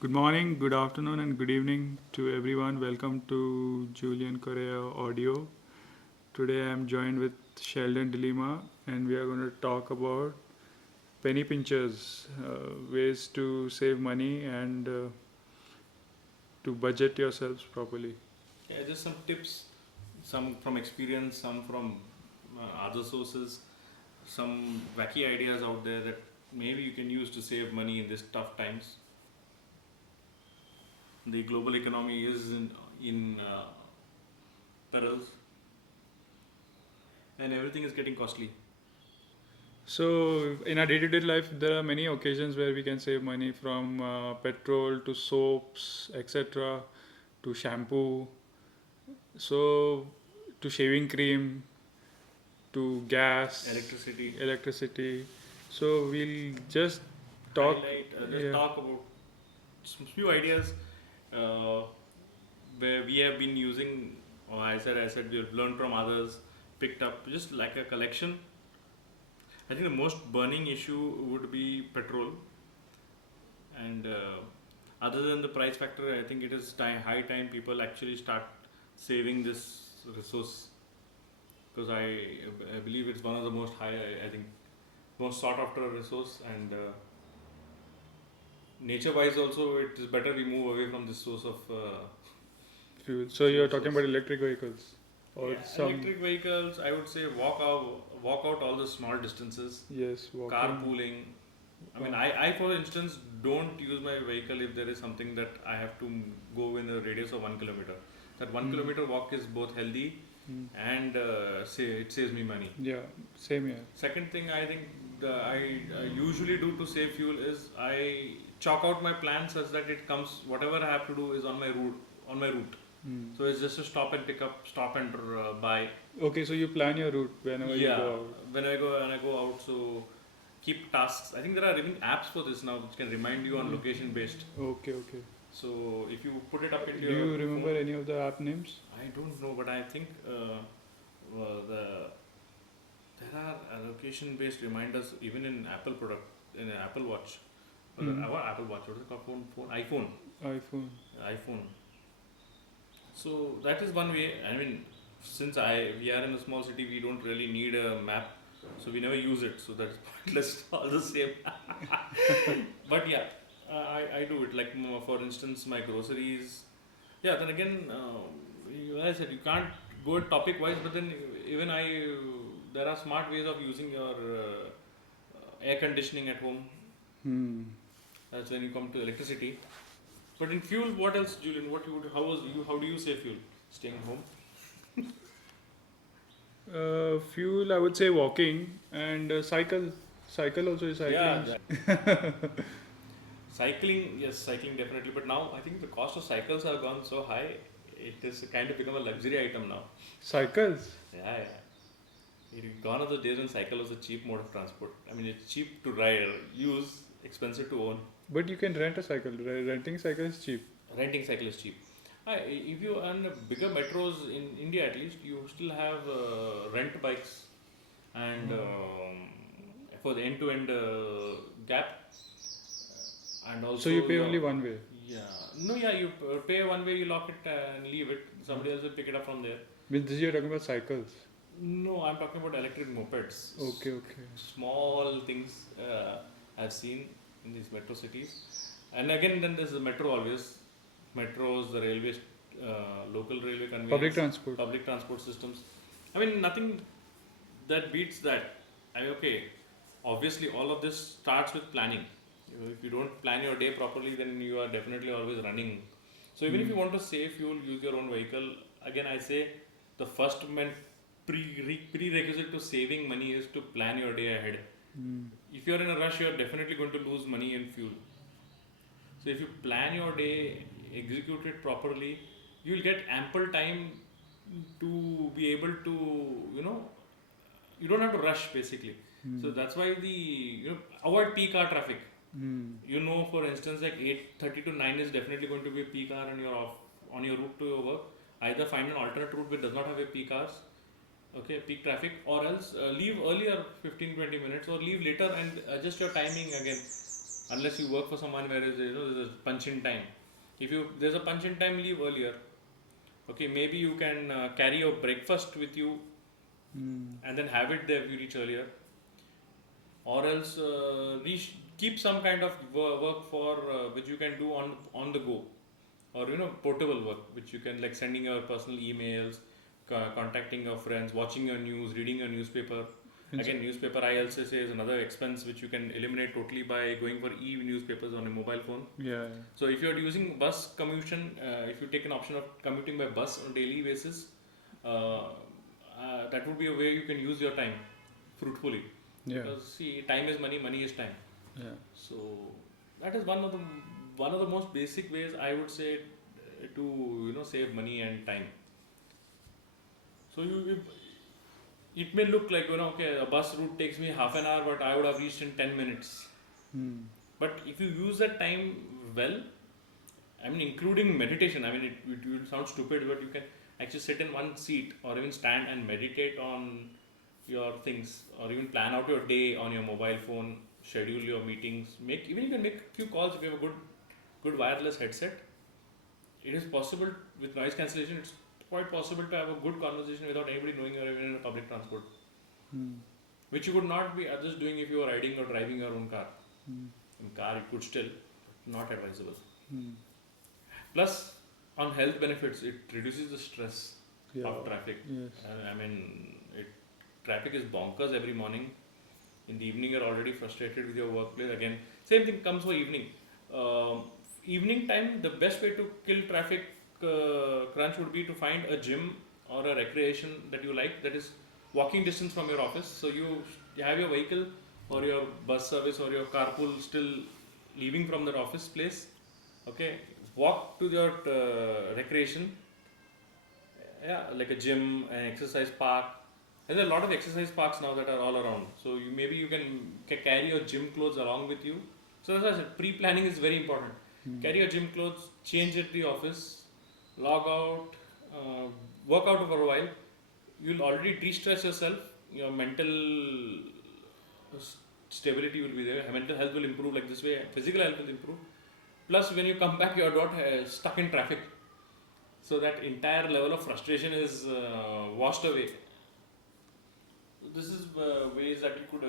Good morning, good afternoon, and good evening to everyone. Welcome to Julian Correa Audio. Today I am joined with Sheldon Delima, and we are going to talk about penny pinchers, ways to save money and to budget yourselves properly. Yeah, just some tips, some from experience, some from other sources, some wacky ideas out there that maybe you can use to save money in these tough times. The global economy is in perils, and everything is getting costly. So, in our day to day life, there are many occasions where we can save money from petrol to soaps, etc., to shampoo, so to shaving cream, to gas, Electricity. electricity. So we'll just talk. Highlight, just Yeah. talk about some few ideas uh, where we have been using, or I said, we've learned from others, picked up just like a collection. I think the most burning issue would be petrol, and other than the price factor, I think it is high time people actually start saving this resource because I believe it's one of the most I think most sought after resource, and nature wise also it is better we move away from this source of Fuel. So you're fuel talking source. about electric vehicles or Yeah, some. electric vehicles. I would say walk out all the small distances. Yes, walking. Carpooling. I mean, I for instance don't use my vehicle if there is something that I have to go in a radius of 1 kilometer. That one Mm. kilometer walk is both healthy Mm. and it saves me money. Yeah, same here. Second thing I think I usually do to save fuel is I chalk out my plan such that it comes whatever I have to do is on my route. Mm. So it's just to stop and pick up, stop and buy. Okay, so you plan your route whenever you Yeah, go out. when I go out, so keep tasks. I think there are even apps for this now which can remind you on Mm. location based. Okay, okay. So if you put it up into Do your you remember phone, any of the app names? I don't know, but I think there are location based reminders even in Apple product in an Apple Watch. Or Mm. what Apple Watch? What is it called? Phone iPhone. iPhone. iPhone. So that is one way. I mean, since we are in a small city, we don't really need a map, so we never use it. So that's pointless. All the same. But yeah, I do it. Like for instance, my groceries. Yeah. Then again, I said you can't go topic wise, but then even there are smart ways of using your air conditioning at home. Hmm. That's when you come to electricity. But in fuel, what else, Julian? How do you save fuel? Staying home. Fuel, I would say walking and cycle. Cycle also is cycling. Yeah, cycling. Yes, cycling definitely. But now I think the cost of cycles have gone so high. It has kind of become a luxury item now. Cycles. Yeah, yeah. Gone are the days when cycle was a cheap mode of transport. I mean, it's cheap to ride, use, expensive to own. But you can rent a cycle. Renting cycle is cheap. Renting cycle is cheap. If you earn bigger metros in India, at least you still have rent bikes and for the end-to-end gap, and also So you pay only one way. yeah, no, yeah, you pay one way, you lock it and leave it. Somebody else will pick it up from there. Means this you're talking about cycles. No, I'm talking about electric mopeds. Okay, okay. Small things I've seen in these metro cities, and again, then there's the metro always. Metros, the railways, local railway conveyance, public transport systems. I mean, nothing that beats that. Okay, obviously, all of this starts with planning. If you don't plan your day properly, then you are definitely always running. So even if you want to save fuel, use your own vehicle. Again, I say the first prerequisite to saving money is to plan your day ahead. Mm. If you're in a rush, you're definitely going to lose money in fuel. So if you plan your day, execute it properly, you will get ample time to be able to, you don't have to rush basically. So that's why avoid peak hour traffic. Mm. For instance, like 8:30 to 9 is definitely going to be a peak hour and you're off on your route to your work. Either find an alternate route which does not have a peak hours, okay, peak traffic, or else leave earlier 15-20 minutes or leave later and adjust your timing again. unless you work for someone where there's a punch in time. If there's a punch in time, leave earlier. Okay, maybe you can carry your breakfast with you and then have it there if you reach earlier, or else keep some kind of work for which you can do on the go, or portable work which you can, like sending your personal emails, contacting your friends, watching your news, reading your newspaper. Again, newspaper I also say is another expense which you can eliminate totally by going for e-newspapers on a mobile phone. Yeah. So if you're using bus commutation, if you take an option of commuting by bus on a daily basis, that would be a way you can use your time fruitfully. Yeah. Because see, time is money, money is time. Yeah. So that is one of the most basic ways I would say to save money and time. So it may look like okay, a bus route takes me half an hour, but I would have reached in 10 minutes. But if you use that time well, I mean, including meditation, I mean, it will sound stupid, but you can actually sit in one seat or even stand and meditate on your things, or even plan out your day on your mobile phone, schedule your meetings, you can make a few calls if you have a good wireless headset. It is possible with noise cancellation. It's quite possible to have a good conversation without anybody knowing you're even in a public transport, which you would not be just doing if you were riding or driving your own car. In car, it could still, not advisable. Plus, on health benefits, it reduces the stress of traffic. Yes. I mean, traffic is bonkers every morning. In the evening, you're already frustrated with your workplace. Again, same thing comes for evening. Evening time, the best way to kill traffic crunch would be to find a gym or a recreation that you like, that is walking distance from your office. So you have your vehicle or your bus service or your carpool still leaving from their office place. Okay, walk to your recreation. Yeah, like a gym, an exercise park. There's a lot of exercise parks now that are all around. So maybe you can carry your gym clothes along with you. So that's why I said pre-planning is very important. Carry your gym clothes, change at the office, log out, work out for a while. You'll already de-stress yourself. Your mental stability will be there. Mental health will improve like this way. Physical health will improve. Plus, when you come back, you're not stuck in traffic. So that entire level of frustration is washed away. This is ways that you could,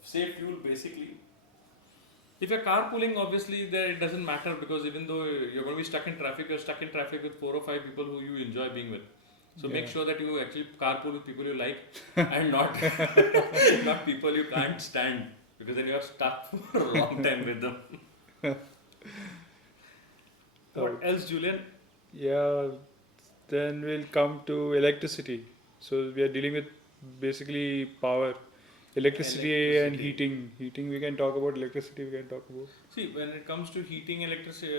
save fuel basically. If you're carpooling, obviously there it doesn't matter, because even though you're going to be stuck in traffic, you're stuck in traffic with 4 or 5 people who you enjoy being with. So make sure that you actually carpool with people you like and not not people you can't stand, because then you're stuck for a long time with them. What else, Julian? Yeah, then we'll come to electricity. So we are dealing with basically power, electricity and heating. Heating, we can talk about electricity, we can talk about. See, when it comes to heating, electricity,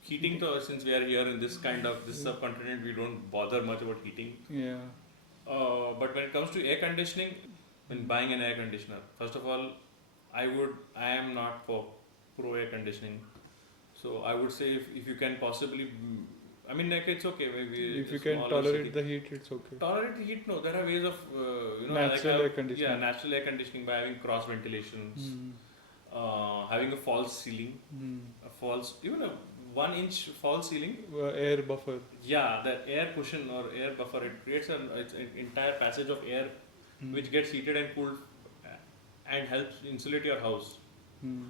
heating, since we are here in this kind of this subcontinent, we don't bother much about heating. Yeah. But when it comes to air conditioning, when buying an air conditioner, first of all, I am not for pro air conditioning. So I would say if you can possibly, I mean, like, it's okay. Maybe if you can tolerate the heat, it's okay. Tolerate the heat? No, there are ways of natural air conditioning. Yeah, natural air conditioning by having cross ventilations, having a false ceiling, even a 1-inch false ceiling. Air buffer. Yeah, the air cushion or air buffer, it creates an entire passage of air which gets heated and cooled and helps insulate your house.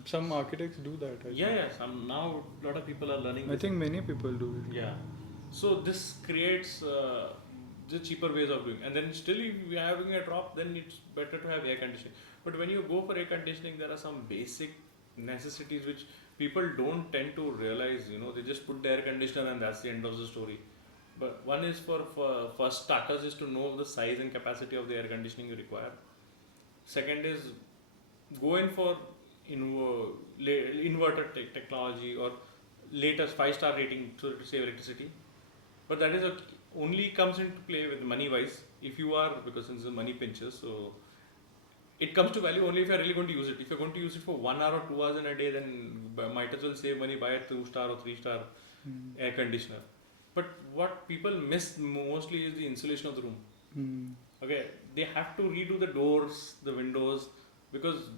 Some architects do that. Some now a lot of people are learning. I think many people do it. Yeah, so this creates the cheaper ways of doing, and then still if you are having a drop, then it's better to have air conditioning. But when you go for air conditioning, there are some basic necessities which people don't tend to realize. They just put the air conditioner and that's the end of the story. But one is for starters is to know the size and capacity of the air conditioning you require. Second is go in for inverter technology or latest 5-star rating to save electricity. But that is only comes into play with money wise if you are, because since the money pinches, so it comes to value only if you're really going to use it. If you're going to use it for 1 hour or 2 hours in a day, then might as well save money, buy a 2-star or 3-star air conditioner. But what people miss mostly is the insulation of the room. Okay, they have to redo the doors, the windows, because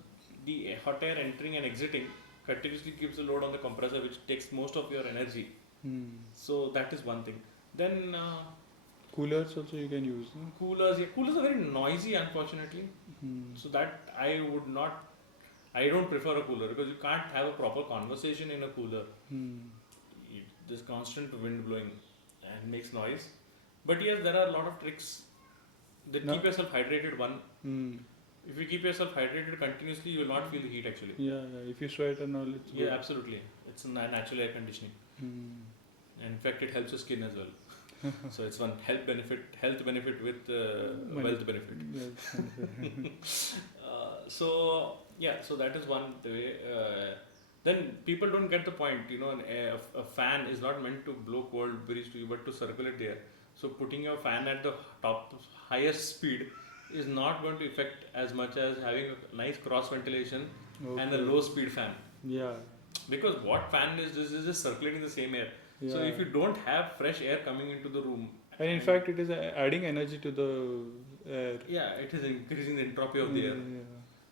the hot air entering and exiting continuously keeps the load on the compressor, which takes most of your energy. So that is one thing. Then coolers also you can use. No? Coolers are very noisy, unfortunately. So that I don't prefer a cooler, because you can't have a proper conversation in a cooler. There's constant wind blowing and makes noise. But yes, there are a lot of tricks that keep yourself hydrated. If you keep yourself hydrated continuously, you will not feel the heat actually. Yeah. If you sweat and all, it's good. Absolutely. It's a natural air conditioning. And in fact, it helps your skin as well. So it's one health benefit with wealth benefit. So that is one way. Then people don't get the point. A fan is not meant to blow cold breeze to you, but to circulate the air. So putting your fan at the highest speed is not going to affect as much as having a nice cross ventilation and a low speed fan. Yeah. Because what fan is this? Is just circulating the same air. Yeah. So if you don't have fresh air coming into the room, and in fact it is adding energy to the air. Yeah, it is increasing the entropy of the air. Yeah.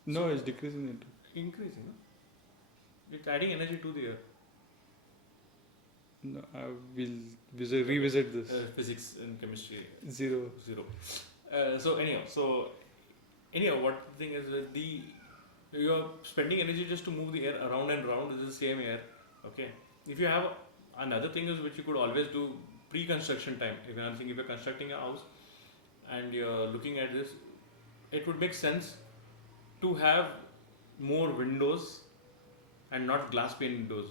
No, it's decreasing it. Increasing, no? It's adding energy to the air. No, I will revisit this. Physics and chemistry. Zero. So anyhow, what the thing is, you are spending energy just to move the air around and around is the same air. Okay. If you have another thing is which you could always do pre-construction time. If you're constructing a house and you're looking at this, it would make sense to have more windows and not glass pane windows.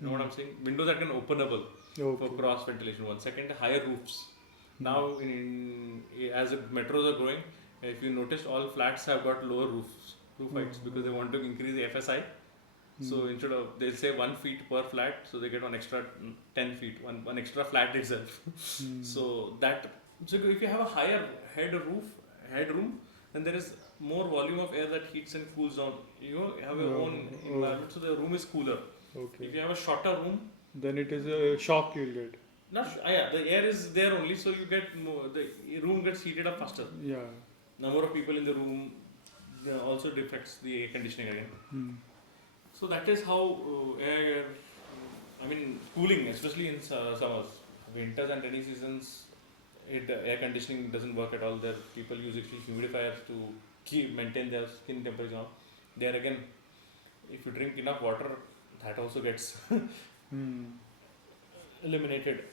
You know what I'm saying? Windows that can openable for cross ventilation. One second, higher roofs. Now, as the metros are growing, if you notice, all flats have got lower roof heights because they want to increase the FSI. So instead of, they'll say 1 feet per flat, so they get one extra 10 feet, one extra flat itself. So if you have a higher headroom, then there is more volume of air that heats and cools down. You have your own environment, so the room is cooler. Okay. If you have a shorter room, then it is a shock you'll get. The air is there only, so you get more. The room gets heated up faster. Yeah. Number of people in the room also affects the air conditioning again. So that is how cooling, especially in summers, winters and rainy seasons, air conditioning doesn't work at all. There people use actually humidifiers to maintain their skin temperature. There again, if you drink enough water, that also gets eliminated.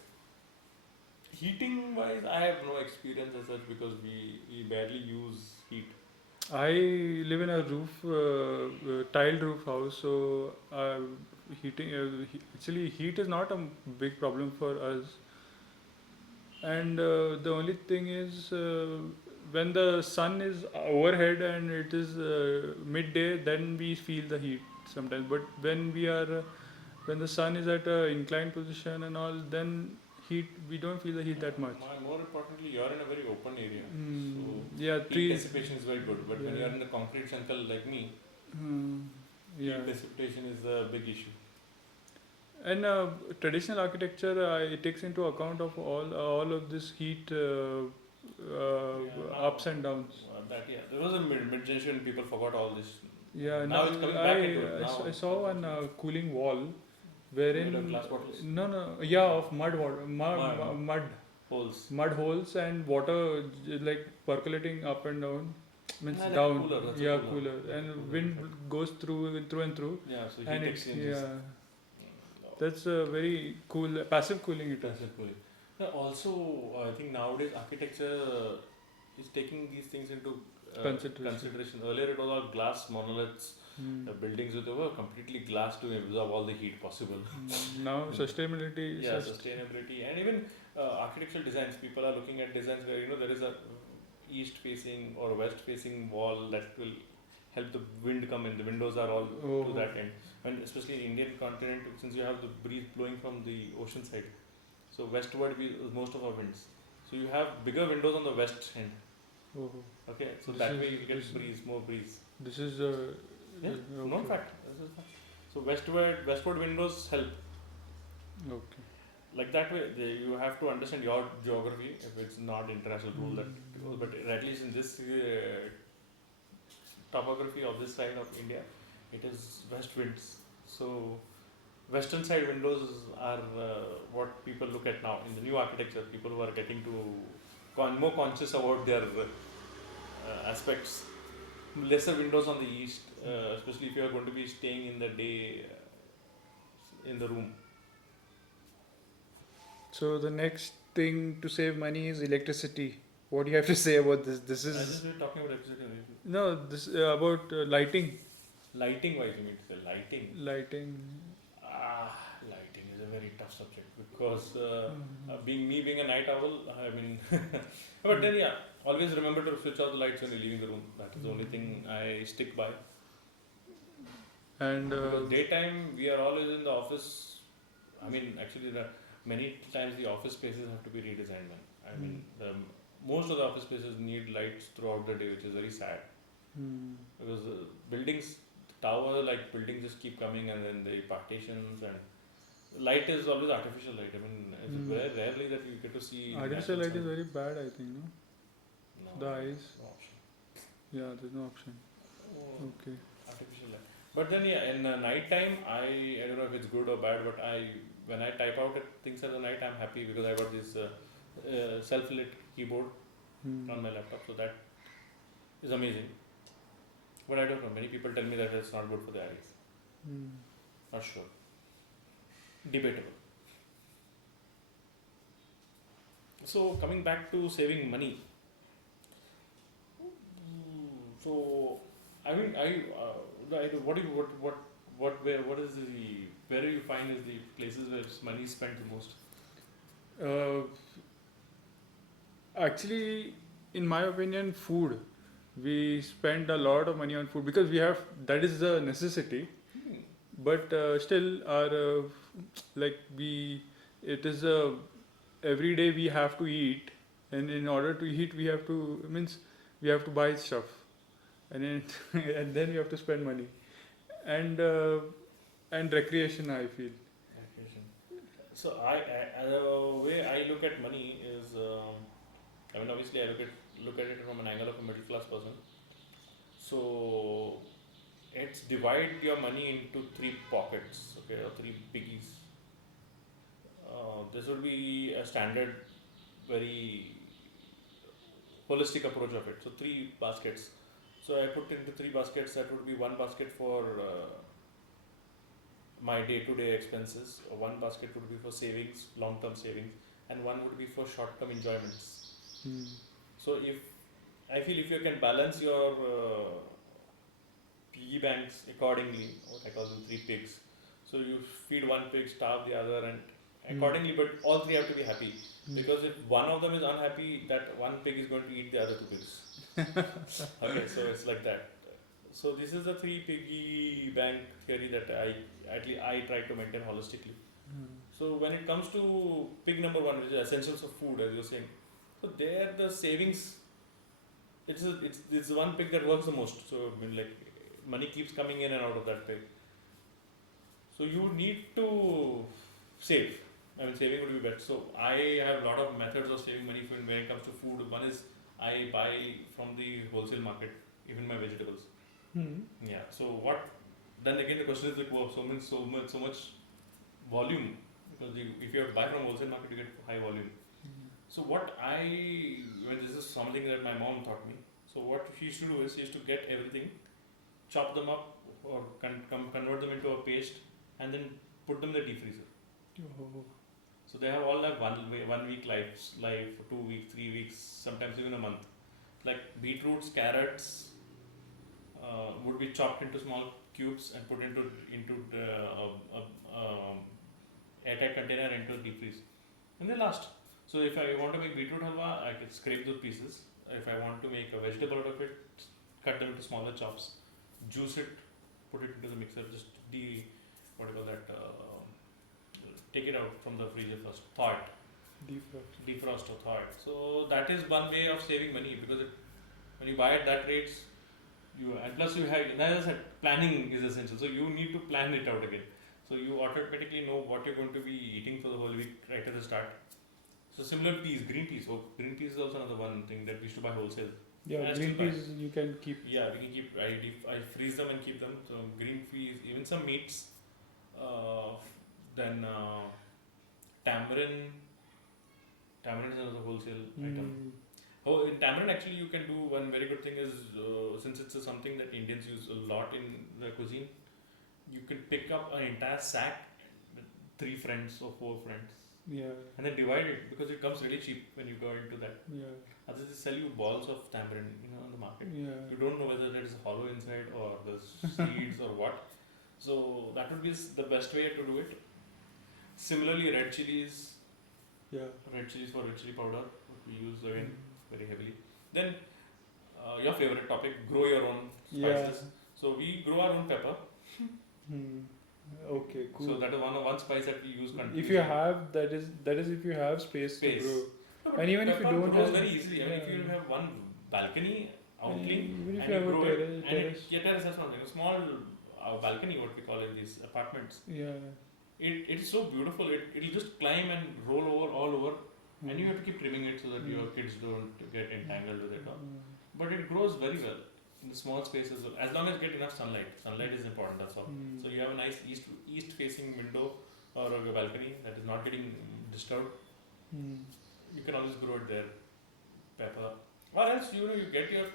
Heating wise, I have no experience as such because we barely use heat. I live in a tiled roof house, so heat is not a big problem for us. And the only thing is when the sun is overhead and it is midday, then we feel the heat sometimes. But when the sun is at an inclined position and all, then we don't feel the heat that much. More importantly, you are in a very open area. So heat dissipation is very good. But when you are in a concrete jungle like me, heat dissipation is a big issue. And traditional architecture, it takes into account of all of this heat ups and downs. There was a mid-generation people forgot all this. Yeah, now it's coming back into it. I saw one cooling wall wherein glass bottles? Of mud holes and water like percolating up and down. Means like down. Cooler. And wind goes through and through. Yeah, so heat exchanges. That's a very cool, passive cooling it is. Passive cooling. Also, I think nowadays architecture is taking these things into consideration. Earlier it was all glass monoliths, buildings were completely glass to absorb all the heat possible. Now sustainability. Sustainability, and even architectural designs. People are looking at designs where there is a east facing or west facing wall that will help the wind come in. The windows are all to that end. And especially in Indian continent, since you have the breeze blowing from the ocean side, so westward most of our winds. So you have bigger windows on the west end. Okay, so that way you get more breeze. This is known fact. So westward windows help. Okay. Like that way, you have to understand your geography. If it's not international rule that goes, but at least in this topography of this side of India, it is west winds. So western side windows are what people look at now in the new architecture. People who are getting to more conscious about their aspects. Lesser windows on the east, especially if you are going to be staying in the day in the room. So the next thing to save money is electricity. What do you have to say about this? This I is just we were talking about electricity. no this about lighting. Lighting wise, you mean to say lighting? Lighting. Lighting is a very tough subject because being a night owl, I mean, but then yeah, always remember to switch off the lights when you're leaving the room. That is the only thing I stick by. And because daytime we are always in the office. I mean, actually, many times the office spaces have to be redesigned. Man. I mean, most of the office spaces need lights throughout the day, which is very sad. Because buildings, tower like buildings just keep coming, and then the partitions and light is always artificial light. I mean, it's very rarely that you get to see. Artificial light is very bad, I think. No. The eyes. No option. Yeah, there's no option. Okay. Artificial light. But then yeah, in night time, I don't know if it's good or bad, but when I type out things at the night, I'm happy because I got this self-lit keyboard on my laptop, so that is amazing. But I don't know. Many people tell me that it's not good for the eyes. Not sure. Debatable. So coming back to saving money. So I mean, where do you find is the places where money is spent the most? Actually, in my opinion, food. We spend a lot of money on food because that is a necessity. But still, it is every day we have to eat, and in order to eat, we have to buy stuff, and then we have to spend money, and recreation. I feel. Recreation. So the way I look at money is, obviously I look at it from an angle of a middle class person. So it's divide your money into 3 pockets, okay, or 3 biggies. This would be a standard, very holistic approach of it. So 3 baskets. So I put into 3 baskets. That would be 1 basket for my day-to-day expenses, or 1 basket would be for savings, long-term savings, and 1 would be for short-term enjoyments. So I feel if you can balance your piggy banks accordingly, what I call them 3 pigs. So you feed 1 pig, starve the other, and accordingly, but all 3 have to be happy. Because if one of them is unhappy, that 1 pig is going to eat the other 2 pigs. Okay, so it's like that. So this is the 3 piggy bank theory that I try to maintain holistically. So when it comes to pig number 1, which is essentials of food, as you're saying, so there the savings, it's the 1 pig that works the most. So money keeps coming in and out of that pig. So you need to save. Saving would be better. So I have a lot of methods of saving money when it comes to food. One is I buy from the wholesale market, even my vegetables. Yeah. So then again the question is so much volume, because if you have to buy from wholesale market, you get high volume. So this is something that my mom taught me. So what she used to do is she used to get everything, chop them up, or convert them into a paste, and then put them in the deep freezer. So they have all like 1 week life, 2 weeks, 3 weeks, sometimes even a month. Like beetroots, carrots would be chopped into small cubes and put into the airtight container into deep freeze, and they last. So if I want to make beetroot halwa, I can scrape those pieces. If I want to make a vegetable out of it, cut them into smaller chops, juice it, put it into the mixer, just take it out from the freezer first, thaw it, defrost or thaw it. So that is one way of saving money, because when you buy at that rates, and plus you have, as I said, planning is essential. So you need to plan it out again. So you automatically know what you're going to be eating for the whole week right at the start. So similar peas, green peas. So green peas is also another one thing that we used to buy wholesale. Yeah, I green still buy. peas you can keep. Yeah, we can keep. I freeze them and keep them. So green peas, even some meats. Uh, then tamarind. Tamarind is another wholesale item. Oh, in tamarind actually you can do one very good thing is since it's something that Indians use a lot in their cuisine, you can pick up an entire sack with 3 friends or 4 friends. Yeah. And then divide it because it comes really cheap when you go into that. Yeah. Others they sell you balls of tamarind, on the market. Yeah. You don't know whether there is hollow inside or there's seeds or what. So that would be the best way to do it. Similarly, red chilies. Yeah. Red chilies for red chili powder, what we use again very heavily. Then your favorite topic, grow your own spices. Yeah. So we grow our own pepper. Okay, cool. So that is one spice that we use continuously. If you have that is if you have space. To grow. No, and even if you don't grows have, very easily. I mean, if you have one balcony outling even if and you have grow a it, terrace. terrace has something. A small balcony, what we call in these apartments. Yeah. It's so beautiful. It'll just climb and roll over all over, and you have to keep trimming it so that your kids don't get entangled with it. But it grows very well in the small spaces. As long as you get enough sunlight. Sunlight is important. That's all. So you have a nice east facing window or a balcony that is not getting disturbed. You can always grow it there. Pepper. Or else you get your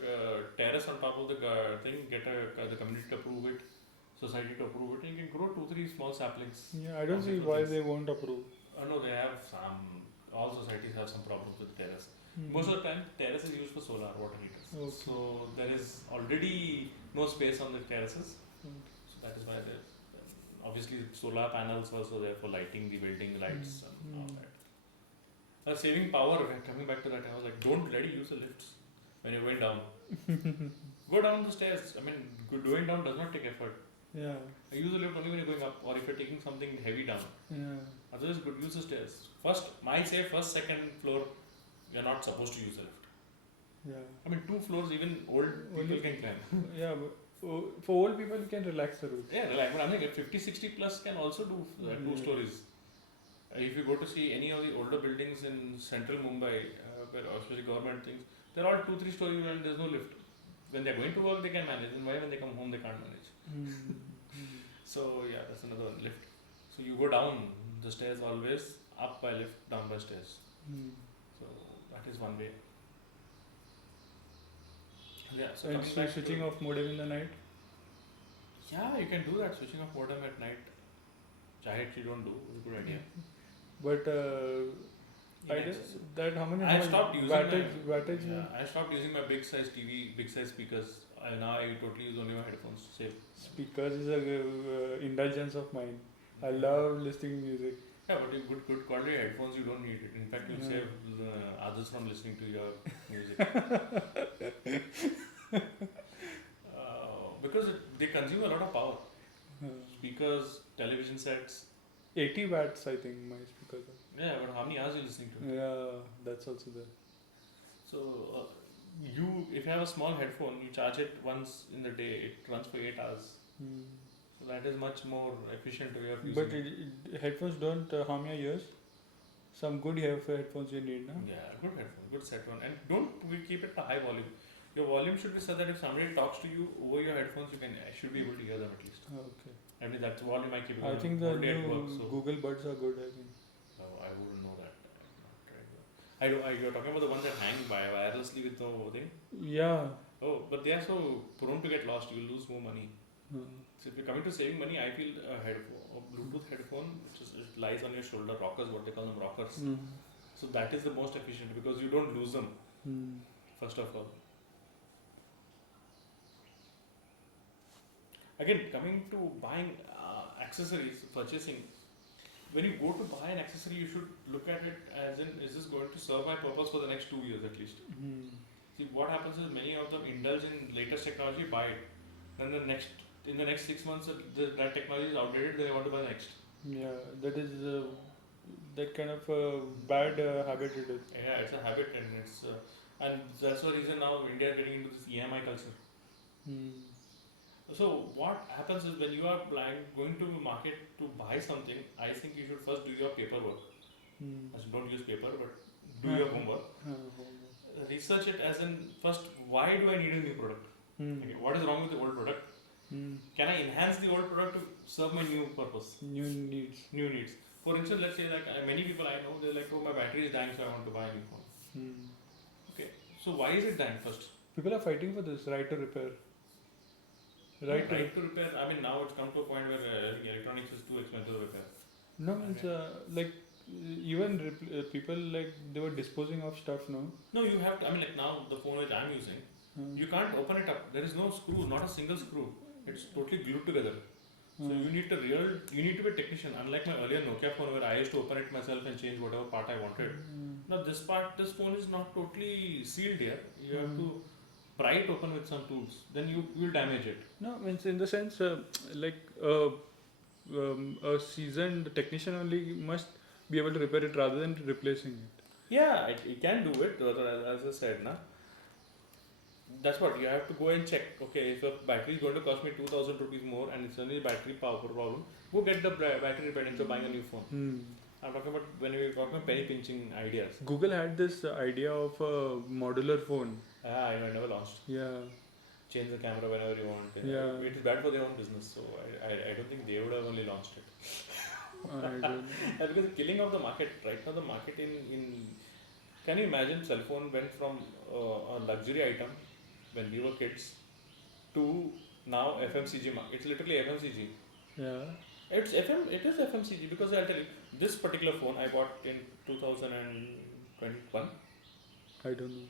terrace on top of the thing. Get the community to approve it. Society to approve it, and you can grow 2-3 small saplings. Yeah, I don't see why they won't approve. No, they have some. All societies have some problems with terrace. Most of the time, terrace is used for solar water heaters. Okay. So there is already no space on the terraces. So that is why there's obviously solar panels also there for lighting the building, lights and all that. Saving power. Coming back to that, I was like, don't really use the lifts when you're going down. Go down the stairs. I mean, going down does not take effort. Yeah. I use the lift only when you're going up or if you're taking something heavy down. Yeah. Otherwise, good use the stairs. First, second floor, you're not supposed to use the lift. Yeah. I mean, 2 floors, even old people can climb. Yeah, but for old people, you can relax the route. Yeah, relax. But I mean, 50, 60 plus can also do 2 stories. If you go to see any of the older buildings in central Mumbai, where especially government things, they're all 2-3 stories and there's no lift. When they're going to work, they can manage, and why when they come home, they can't manage. So, yeah, that's another one, lift. So, you go down the stairs always, up by lift, down by stairs. So, that is one way. Yeah, so and switching off modem in the night? Yeah, you can do that, switching off modem at night. Which I actually don't do, it's a good idea. But that how many? I stopped using wattage. Yeah, I stopped using my big size TV, big size speakers. Now I totally use only my headphones to save. Speakers is a indulgence of mine. I love listening to music. Yeah, but with good quality headphones, you don't need it. In fact, you'll save others from listening to your music. Because they consume a lot of power. Speakers, television sets. 80 watts, I think, my speakers are. Yeah, but how many hours are you listening to? Yeah, that's also there. So, if you have a small headphone, you charge it once in the day, it runs for 8 hours. So that is much more efficient way of using But headphones don't harm your ears? Some good headphones you need, no? Yeah, good headphone, good set one. And don't keep it at high volume. Your volume should be such that if somebody talks to you over your headphones, you should be able to hear them at least. Okay. I mean, that's the volume I keep. I think the new Google Buds are good, I think. No, I wouldn't know that. You're talking about the ones that hang wirelessly with the thing? Yeah. Oh, but they are so prone to get lost, you'll lose more money. So if you're coming to saving money, I feel a Bluetooth headphone, it lies on your shoulder, rockers, what they call them, rockers. So that is the most efficient because you don't lose them, first of all. Again, coming to buying accessories, purchasing, when you go to buy an accessory, you should look at it as in, is this going to serve my purpose for the next 2 years at least? See, what happens is many of them indulge in latest technology, buy it. Then in the next 6 months, that technology is outdated, they want to buy next. Yeah, that is that kind of a bad habit it is. Yeah, it's a habit, and that's the reason now India is getting into this EMI culture. So what happens is when you are going to market to buy something, I think you should first do your paperwork. Don't use paper, but do your homework. research it as in first, why do I need a new product? Okay, what is wrong with the old product? Can I enhance the old product to serve my new purpose? New needs. New needs. For instance, let's say like many people I know, they're like, oh, my battery is dying, so I want to buy a new phone. Okay, so why is it dying first? People are fighting for this right to repair. Right to repair. I mean, now it's come to a point where electronics is too expensive to repair. No, means like even people like they were disposing of stuff. No, you have to. I mean, like now the phone which I'm using, you can't open it up. There is no screw, not a single screw. It's totally glued together. So you need to be a technician. Unlike my earlier Nokia phone where I used to open it myself and change whatever part I wanted. Now this phone is not totally sealed here. You have to pry it open with some tools. Then you will damage it. No, means in the sense like a seasoned technician only must be able to repair it rather than replacing it. Yeah, it can do it. As I said, that's what you have to go and check. Okay, if a battery is going to cost me 2,000 rupees more and it's only battery power problem, go get the battery repaired instead of buying a new phone. I'm talking about when we talk about penny pinching ideas. Google had this idea of a modular phone. Yeah, I know, it never launched. Yeah. Change the camera whenever you want. Yeah. It is bad for their own business, so I don't think they would have only launched it. I don't know. Because the killing of the market, right now the market in can you imagine cell phone went from a luxury item when we were kids to now FMCG market. It's literally FMCG. Yeah. It is FMCG because I'll tell you, this particular phone I bought in 2021. I don't know.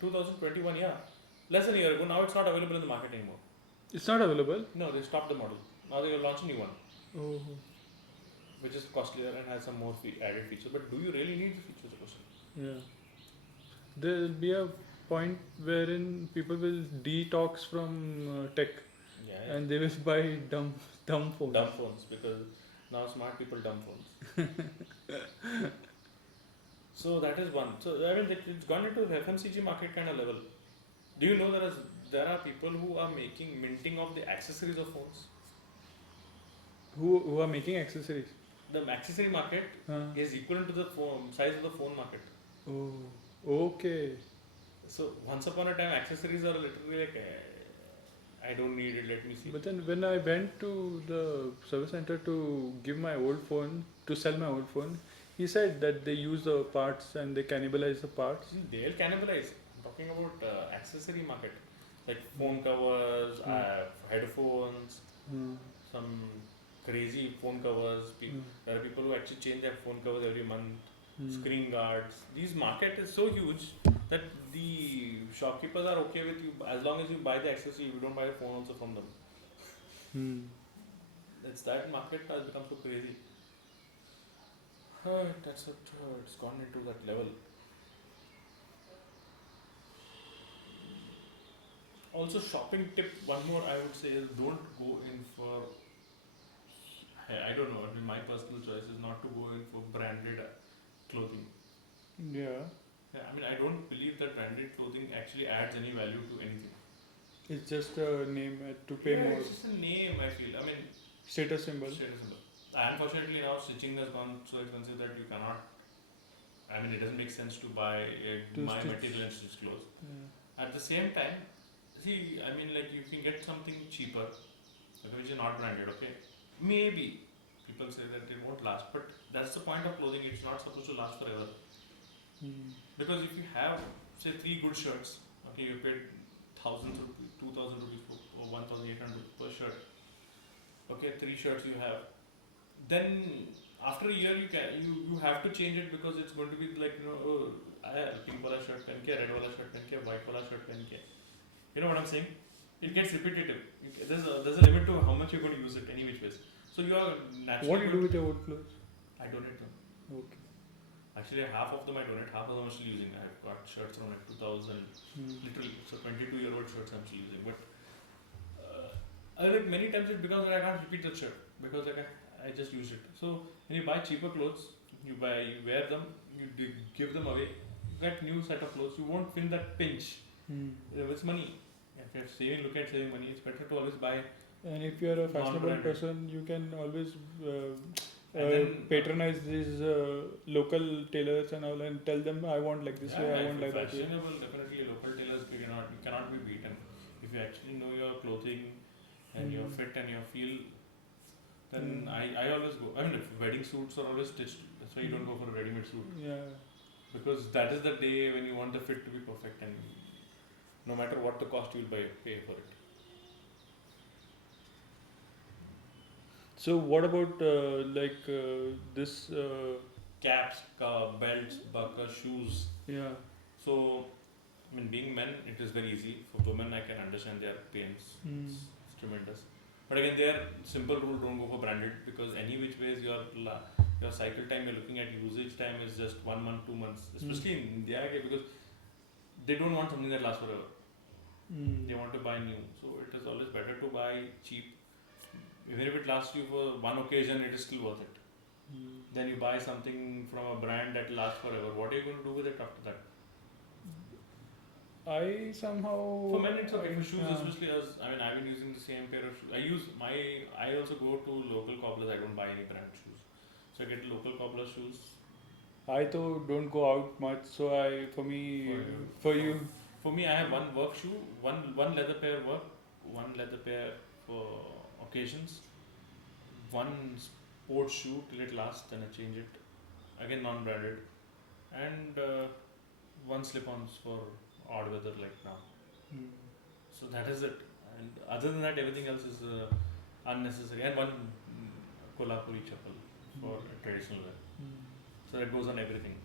2021, yeah. Less than a year ago. Now it's not available in the market anymore. It's not available? No, they stopped the model. Now they will launch a new one. Oh. Which is costlier and has some more added features. But do you really need the features? Yeah. There will be a point wherein people will detox from tech. Yeah. And they will buy dumb phones. Dumb phones, because now smart people dumb phones. So that is one. So I mean, it's gone into the FMCG market kind of level. Do you know there are people who are minting of the accessories of phones? Who are making accessories? The accessory market is equivalent to the size of the phone market. Oh, okay. So once upon a time, accessories are literally like, I don't need it, let me see. But then when I went to the service center to sell my old phone, he said that they use the parts and they cannibalize the parts. They'll cannibalize. I'm talking about accessory market, like phone covers, headphones, some crazy phone covers. There are people who actually change their phone covers every month. Screen guards. This market is so huge that the shopkeepers are okay with you as long as you buy the accessory. You don't buy a phone also from them. It's that market has become so crazy. It's gone into that level. Also, shopping tip, one more I would say is don't go in for, I don't know, my personal choice is not to go in for branded clothing. Yeah. I mean, I don't believe that branded clothing actually adds any value to anything. It's just a name to pay more. It's just a name, I feel. I mean, status symbol. Unfortunately, now stitching has gone so expensive that you cannot. I mean, it doesn't make sense to buy my material and stitch clothes. Yeah. At the same time, see, I mean, like you can get something cheaper, which is not branded. Okay, maybe people say that it won't last, but that's the point of clothing. It's not supposed to last forever. Because if you have, say, 3 good shirts, okay, you paid 1,000 rupees, 2,000 rupees or 1,800 per shirt. Okay, 3 shirts you have. Then after a year you have to change it because it's going to be like, pink wala shirt pen ke, red wala shirt pen ke, white wala shirt pen ke. You know what I'm saying? It gets repetitive. There's a limit to how much you're going to use it any which ways. So you are naturally. What do you do with your old clothes? I donate them. Okay. Actually, half of them I donate, half of them I'm still using. I've got shirts from like 2000, literally, so 22-year-old shirts I'm still using. But many times it becomes that I can't repeat the shirt because I just use it. So when you buy cheaper clothes, you wear them, you give them away, you get new set of clothes. You won't feel that pinch. It's money. If you're look at saving money, it's better to always buy. And if you're a fashionable person, you can always patronize these local tailors and all, and tell them I want like this way, I want like that way. Fashionable, definitely local tailors you cannot be beaten. If you actually know your clothing and your fit and your feel, then I always go. I mean, wedding suits are always stitched. That's why you don't go for a ready-made suit. Yeah. Because that is the day when you want the fit to be perfect, and no matter what the cost, you'll pay for it. So what about this? Caps, belts, buckles, shoes. Yeah. So, I mean, being men, it is very easy. For women, I can understand their pains. It's tremendous. But again, their simple rule: don't go for branded, because any which ways your cycle time you're looking at, usage time is just 1 month, 2 months. Especially in India, because they don't want something that lasts forever. They want to buy new. So it is always better to buy cheap. Even if it lasts you for one occasion, it is still worth it. Then you buy something from a brand that lasts forever. What are you going to do with it after that? I somehow... For men it's okay. For shoes, especially I've been using the same pair of shoes. I also go to local cobblers. I don't buy any brand shoes. So I get local cobbler shoes. I though don't go out much, so for me I have one work shoe, one leather pair work, one leather pair for occasions, one sports shoe till it lasts, then I change it, again non-branded, and one slip-ons for odd weather like now. So that is it. And other than that, everything else is unnecessary. And one Kolhapuri chappal for traditional wear. So that goes on everything.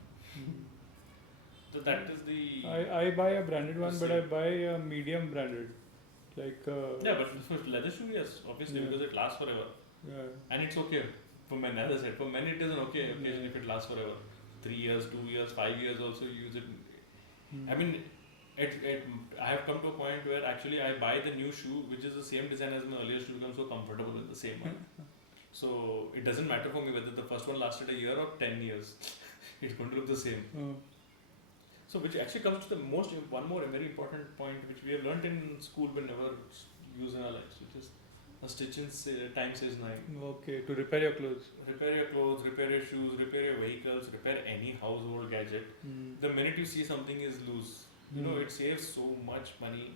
So that is the... I buy a branded one, but I buy a medium branded. yeah, but for leather shoe, yes, obviously, because it lasts forever. Yeah. And it's okay for men, as I said. For men, it is an okay occasion if it lasts forever. 3 years, 2 years, 5 years also, you use it. I mean, I have come to a point where actually I buy the new shoe, which is the same design as my earlier shoe, because I'm so comfortable with the same one. So it doesn't matter for me whether the first one lasted a year or 10 years. It's going to look the same. So which actually comes to one more very important point, which we have learnt in school but never use in our lives, which is a stitch in time says 9. Okay, to repair your clothes. Repair your clothes, repair your shoes, repair your vehicles, repair any household gadget. The minute you see something is loose, it saves so much money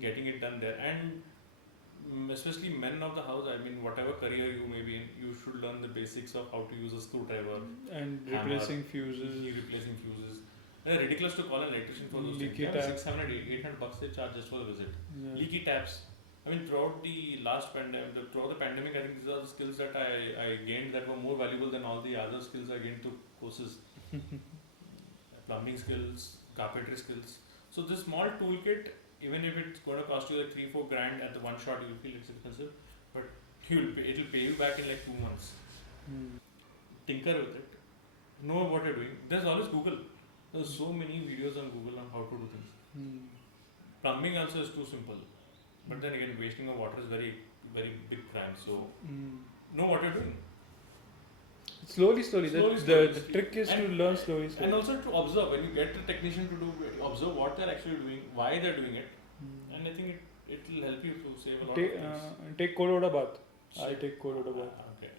getting it done there. And especially men of the house, I mean, whatever career you may be in, you should learn the basics of how to use a screwdriver. And replacing fuses. Ridiculous to call an electrician for those leaky things. taps. 600, 800 bucks they charge just for the visit. Yeah. Leaky taps. I mean, throughout the pandemic, I think these are the skills that I gained that were more valuable than all the other skills I gained through courses. Plumbing skills, carpentry skills. So this small toolkit, even if it's going to cost you like 3-4 grand at the one shot, you'll feel it's expensive, but it'll pay you back in like 2 months. Tinker with it. Know what you're doing. There's always Google. There's so many videos on Google on how to do things. Plumbing also is too simple. But then again, wasting of water is very, very big crime. So, know what you're doing. Slowly. The trick is to learn slowly. And also to observe. When you get the technician to observe what they're actually doing, why they're doing it. And I think it will help you to save a lot of things. Take cold water bath. I take cold water bath. Okay.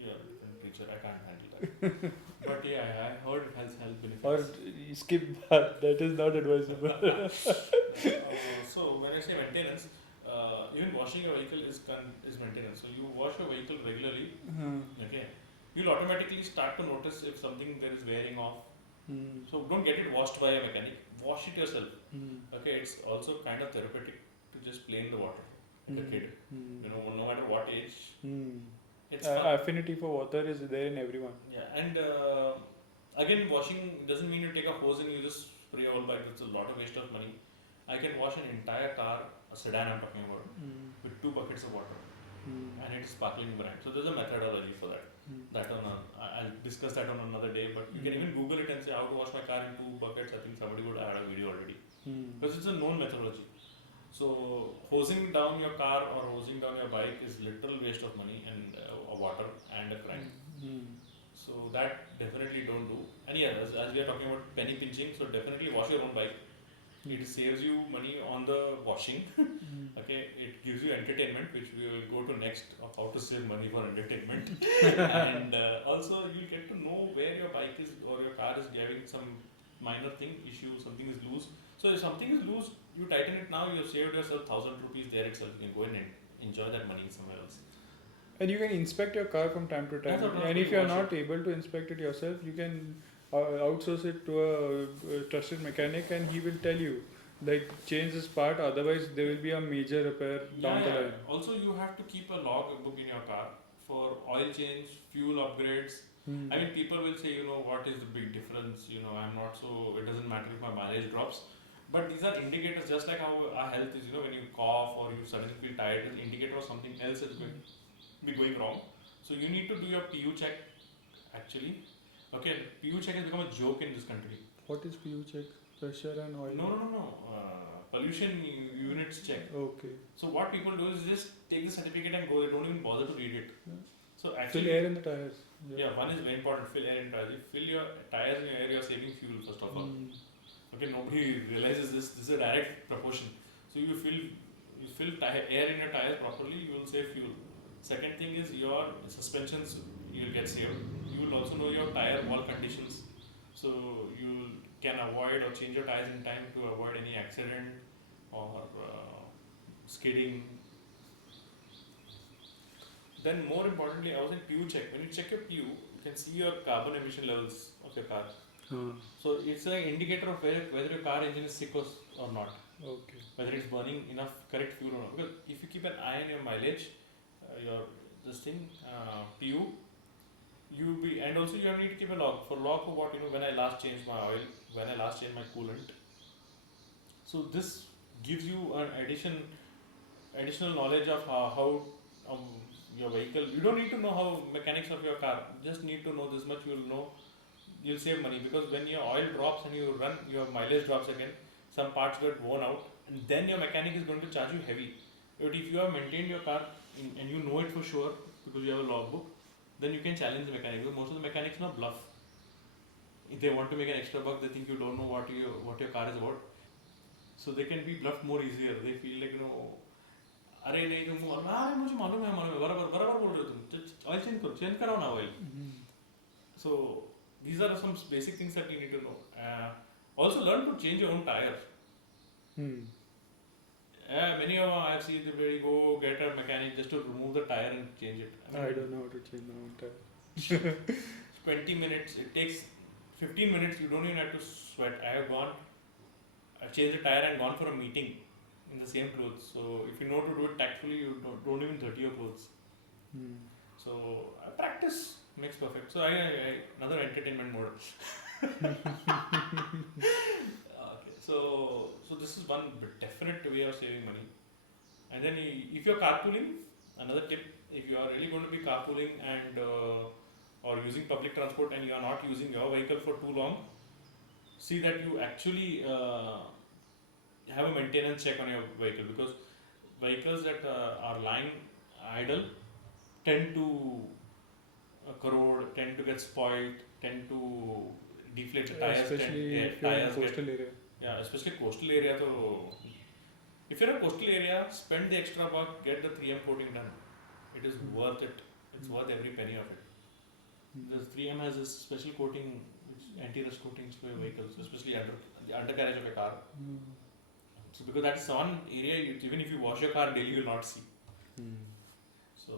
You're a teacher. I can't handle that. But yeah, I heard it has health benefits. Or skip bath. That is not advisable. So when I say maintenance, even washing your vehicle is maintenance. So you wash your vehicle regularly. Okay. You'll automatically start to notice if something there is wearing off. So don't get it washed by a mechanic. Wash it yourself. Okay. It's also kind of therapeutic to just play in the water like a kid. No matter what age. It's affinity for water is there in everyone. Yeah, and again, washing doesn't mean you take a hose and you just spray all bike. It's a lot of waste of money. I can wash an entire car, a sedan I'm talking about, with 2 buckets of water, and it's sparkling brand. So there's a methodology for that. I'll discuss that on another day. But you can even Google it and say how to wash my car in 2 buckets. I think somebody would have had a video already, because it's a known methodology. So hosing down your car or hosing down your bike is literal waste of money and water and a crime. So that definitely don't do. And yeah, as we are talking about penny pinching, so definitely wash your own bike. It saves you money on the washing. Okay, it gives you entertainment, which we will go to next of how to save money for entertainment. And also you get to know where your bike is or your car is having some minor thing issue, something is loose. So if something is loose, you tighten it now, you have saved yourself 1,000 rupees there itself. You can go in and enjoy that money somewhere else. And you can inspect your car from time to time. And if you are not able to inspect it yourself, you can outsource it to a trusted mechanic, and he will tell you, like, change this part, otherwise there will be a major repair down the line. Also, you have to keep a log book in your car for oil change, fuel upgrades. I mean, people will say, what is the big difference? I'm not so, it doesn't matter if my mileage drops. But these are indicators, just like how our health is, when you cough or you suddenly feel tired, it's an indicator of something else is going be going wrong. So you need to do your PU check actually. Okay, PU check has become a joke in this country. What is PU check? Pressure and oil? No. Pollution units check. Okay. So what people do is just take the certificate and go. They don't even bother to read it. Yeah. So actually, fill air in the tires. Yeah, one is very important. Fill air in tires. You fill your tires in your air, you are saving fuel first of all. Okay, nobody realizes this. This is a direct proportion. So you fill air in your tires properly, you will save fuel. Second thing is your suspensions, you will get saved. You will also know your tire wall conditions. So you can avoid or change your tires in time to avoid any accident or skidding. Then more importantly, I was in PU check. When you check your PU, you can see your carbon emission levels of your car. So it's an indicator of whether your car engine is sick or not. Okay. Whether it's burning enough correct fuel or not. Because if you keep an eye on your mileage, PU, and also you need to keep a log for what, when I last changed my oil, when I last changed my coolant. So this gives you an additional knowledge of how your vehicle. You don't need to know how mechanics of your car. Just need to know this much. You'll save money, because when your oil drops and you run, your mileage drops again. Some parts get worn out, and then your mechanic is going to charge you heavy. But if you have maintained your car and you know it for sure because you have a logbook, then you can challenge the mechanic. Because most of the mechanics now bluff. If they want to make an extra buck, they think you don't know what your car is about. So they can be bluffed more easier. They feel like, अरे नहीं तुम अरे मुझे मालूम है बराबर बोल रहे हो तुम ऑयल चेंज कराओ ना oil. So these are some basic things that you need to know. Also learn to change your own tire. Many of them I've seen where you go get a mechanic just to remove the tire and change it. I don't know how to change my own tire. 20 minutes, it takes 15 minutes, you don't even have to sweat. I've changed the tire and gone for a meeting in the same clothes. So if you know to do it tactfully, you don't even dirty your clothes. So practice makes perfect. So another entertainment mode. Okay, so this is one definite way of saving money. And then if you're carpooling, another tip: if you are really going to be carpooling and or using public transport and you are not using your vehicle for too long, see that you actually have a maintenance check on your vehicle, because vehicles that are lying idle tend to corrode, tend to get spoiled, tend to deflate the tires. Especially if you're in coastal area. Yeah, especially coastal area. So if you're in a coastal area, spend the extra buck, get the 3M coating done. It is worth it. It's worth every penny of it. Because 3M has this special coating, anti-rust coatings for your vehicles, especially the undercarriage of a car. So because that's one area, even if you wash your car daily, you will not see. So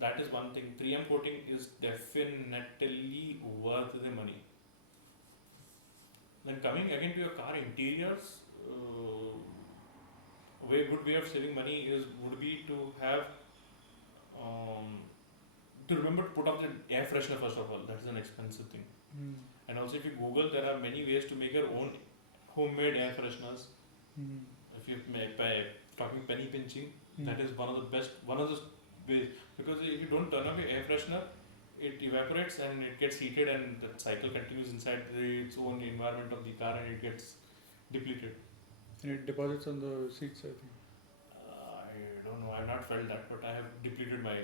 that is one thing. 3M coating is definitely worth the money. Then coming again to your car interiors, a good way of saving money would be to have to remember to put up the air freshener first of all. That is an expensive thing. And also if you Google, there are many ways to make your own homemade air fresheners. If you make by talking penny pinching, that is one of the ways, because if you don't turn off your air freshener, it evaporates and it gets heated, and the cycle continues inside its own environment of the car, and it gets depleted. And it deposits on the seats, I think. I don't know, I have not felt that, but I have depleted my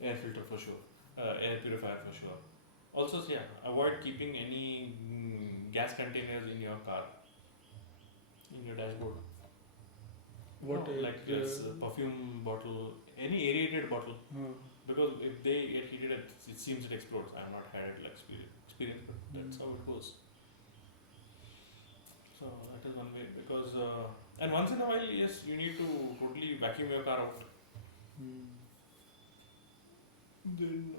air filter for sure, air purifier for sure. Also, avoid keeping any gas containers in your car. in your dashboard. What like this perfume bottle, any aerated bottle. Because if they get heated, it seems it explodes. I have not had it like experience, but that's how it goes. So that is one way. Because and once in a while, yes, you need to totally vacuum your car out. Then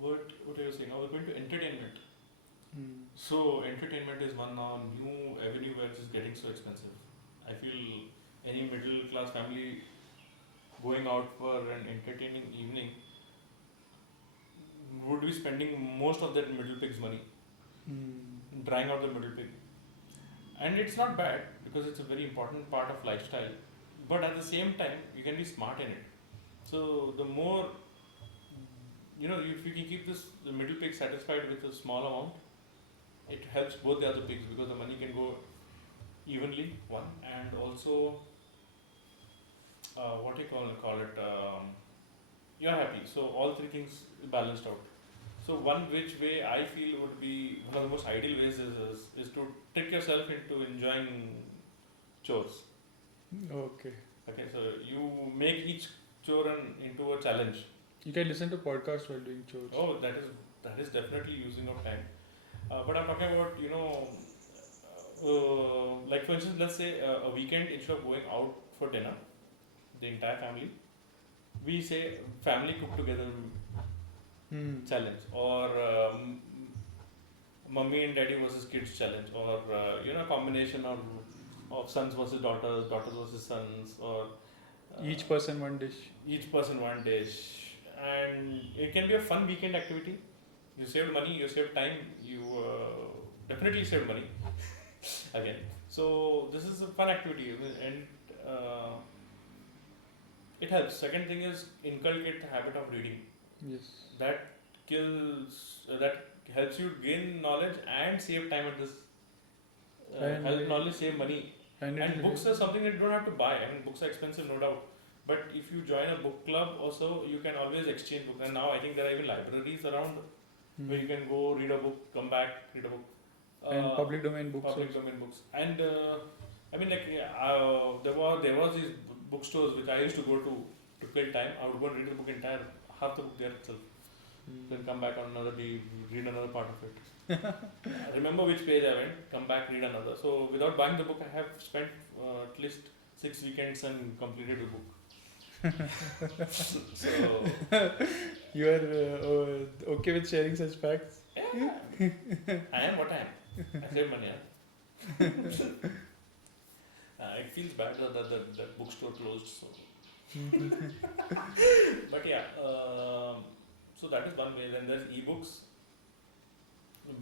what are you saying? I was going to entertainment. So entertainment is one now new avenue where it is getting so expensive. I feel any middle class family going out for an entertaining evening would be spending most of that middle pig's money, drying out the middle pig. And it's not bad because it's a very important part of lifestyle. But at the same time, you can be smart in it. So the more, if you can keep the middle pig satisfied with a small amount, it helps both the other pigs because the money can go evenly, one, and also, what do you call it, you're happy. So all three things balanced out. So one which way I feel would be one of the most ideal ways is to trick yourself into enjoying chores. Okay. Okay, so you make each chore into a challenge. You can listen to podcasts while doing chores. Oh, that is definitely using of time. But I'm talking about, like for instance, let's say a weekend, instead of going out for dinner, the entire family, we say family cook together challenge, or mummy and daddy versus kids challenge, or combination of sons versus daughters versus sons, or each person one dish. And it can be a fun weekend activity. You saved money, you saved time, you definitely saved money again. So this is a fun activity, and it helps. Second thing is inculcate the habit of reading. Yes. That helps you gain knowledge and save time at this. Help knowledge, save money. And books are something that you don't have to buy. I mean, books are expensive, no doubt. But if you join a book club also, you can always exchange books. And now I think there are even libraries around where you can go read a book, come back, read a book. And public domain books. And I mean, like there was these bookstores which I used to go to kill time. I would go and read the book entire, half the book there itself. Then come back on another day, read another part of it. Remember which page I went, come back, read another. So without buying the book, I have spent at least 6 weekends and completed the book. So you are okay with sharing such facts? Yeah, I am what I am. I save money. It feels bad that the bookstore closed. So. But yeah, so that is one way. Then there's ebooks.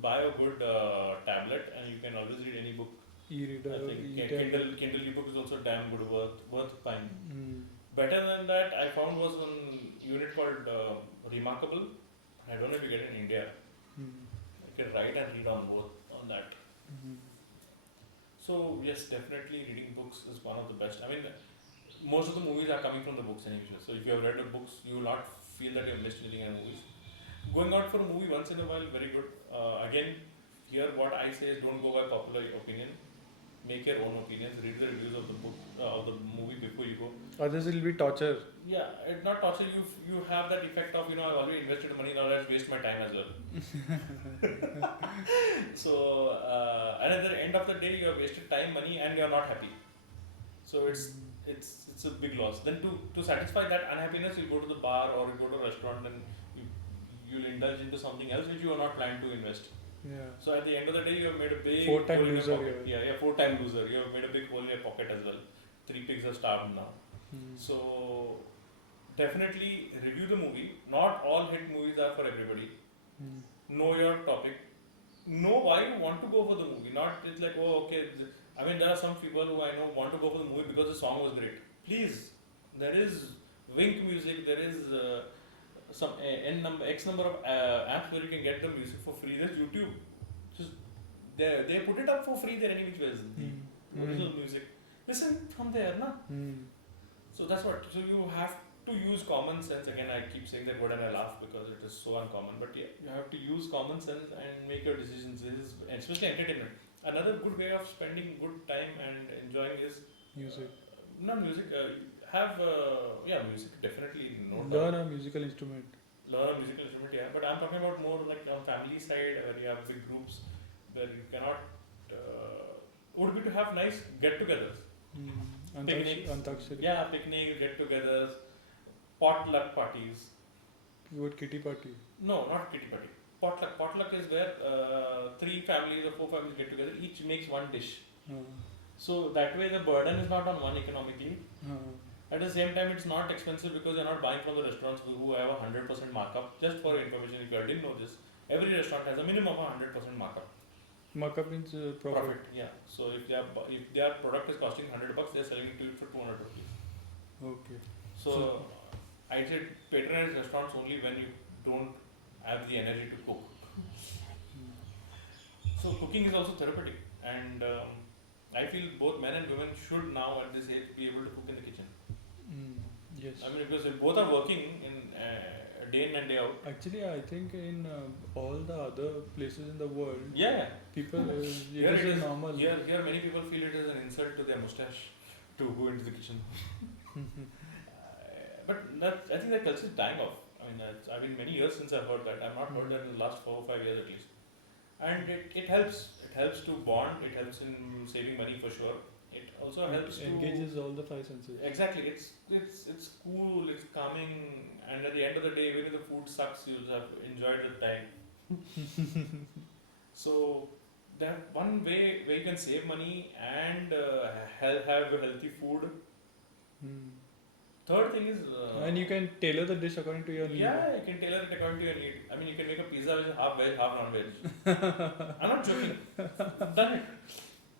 Buy a good tablet and you can always read any book. E-reader. I think Kindle ebook is also damn good, worth buying. Better than that, I found was one unit called Remarkable. I don't know if you get it in India. You can write and read on both on that. So yes, definitely reading books is one of the best. I mean, most of the movies are coming from the books anyway. So if you have read the books, you will not feel that you have missed anything in movies. Going out for a movie once in a while, very good. Again, here what I say is don't go by popular opinion. Make your own opinions. Read the reviews of the book of the movie before you go. Others will be torture. Yeah, it's not torture. You have that effect of I've already invested money, now let's waste my time as well. So and at the end of the day, you have wasted time, money, and you are not happy. So it's a big loss. Then to satisfy that unhappiness, you go to the bar or you go to a restaurant and you'll indulge into something else which you are not planning to invest. Yeah. So at the end of the day, you have made a big 4-time loser. Yeah, 4-time loser. You have made a big hole in your pocket as well. 3 pigs are starved now. So definitely review the movie. Not all hit movies are for everybody. Know your topic. Know why you want to go for the movie. Not it's like, oh okay. I mean, there are some people who I know want to go for the movie because the song was great. Please, there is Wink Music. There is some X number of apps where you can get the music for free. There's YouTube. Just they put it up for free there any which ways. Original music. Listen from there, na? So that's what. So you have to use common sense. Again, I keep saying that word and I laugh because it is so uncommon. But yeah, you have to use common sense and make your decisions. This is especially entertainment. Another good way of spending good time and enjoying is Music. not music. Have music definitely no Learn doubt. a musical instrument. Learn a musical instrument, yeah. But I'm talking about more like on family side where you have big groups where you cannot. Would be to have nice get-togethers, picnics. Antakshari. Yeah, picnics, get-togethers, potluck parties. What kitty party? No, not kitty party. Potluck. Potluck is where three families or four families get together. Each makes one dish. So that way the burden is not on one economically. At the same time, it's not expensive because you're not buying from the restaurants who have 100% markup. Just for information, if you didn't know this, every restaurant has a minimum of 100% markup. Markup means profit. Yeah. So if their product is costing $100, they're selling it to you for 200 rupees. Okay. So I said patronize restaurants only when you don't have the energy to cook. So cooking is also therapeutic, and I feel both men and women should now at this age be able to cook in the kitchen. Yes. I mean, because if both are working in day in and day out. Actually, I think in all the other places in the world, people here it is normal. Here many people feel it is an insult to their mustache to go into the kitchen. But I think that culture is dying off. I mean, it's been many years since I've heard that. I've not heard that in the last 4 or 5 years at least. And it helps. It helps to bond. It helps in saving money for sure. It also helps to engages all the five senses. Exactly. It's cool. It's calming. And at the end of the day, even if the food sucks, you'll have enjoyed the time. So that one way where you can save money and have healthy food. Third thing is... and you can tailor the dish according to your need. Yeah, you can tailor it according to your need. I mean, you can make a pizza which is half veg, half non-veg. I'm not joking. I've done it.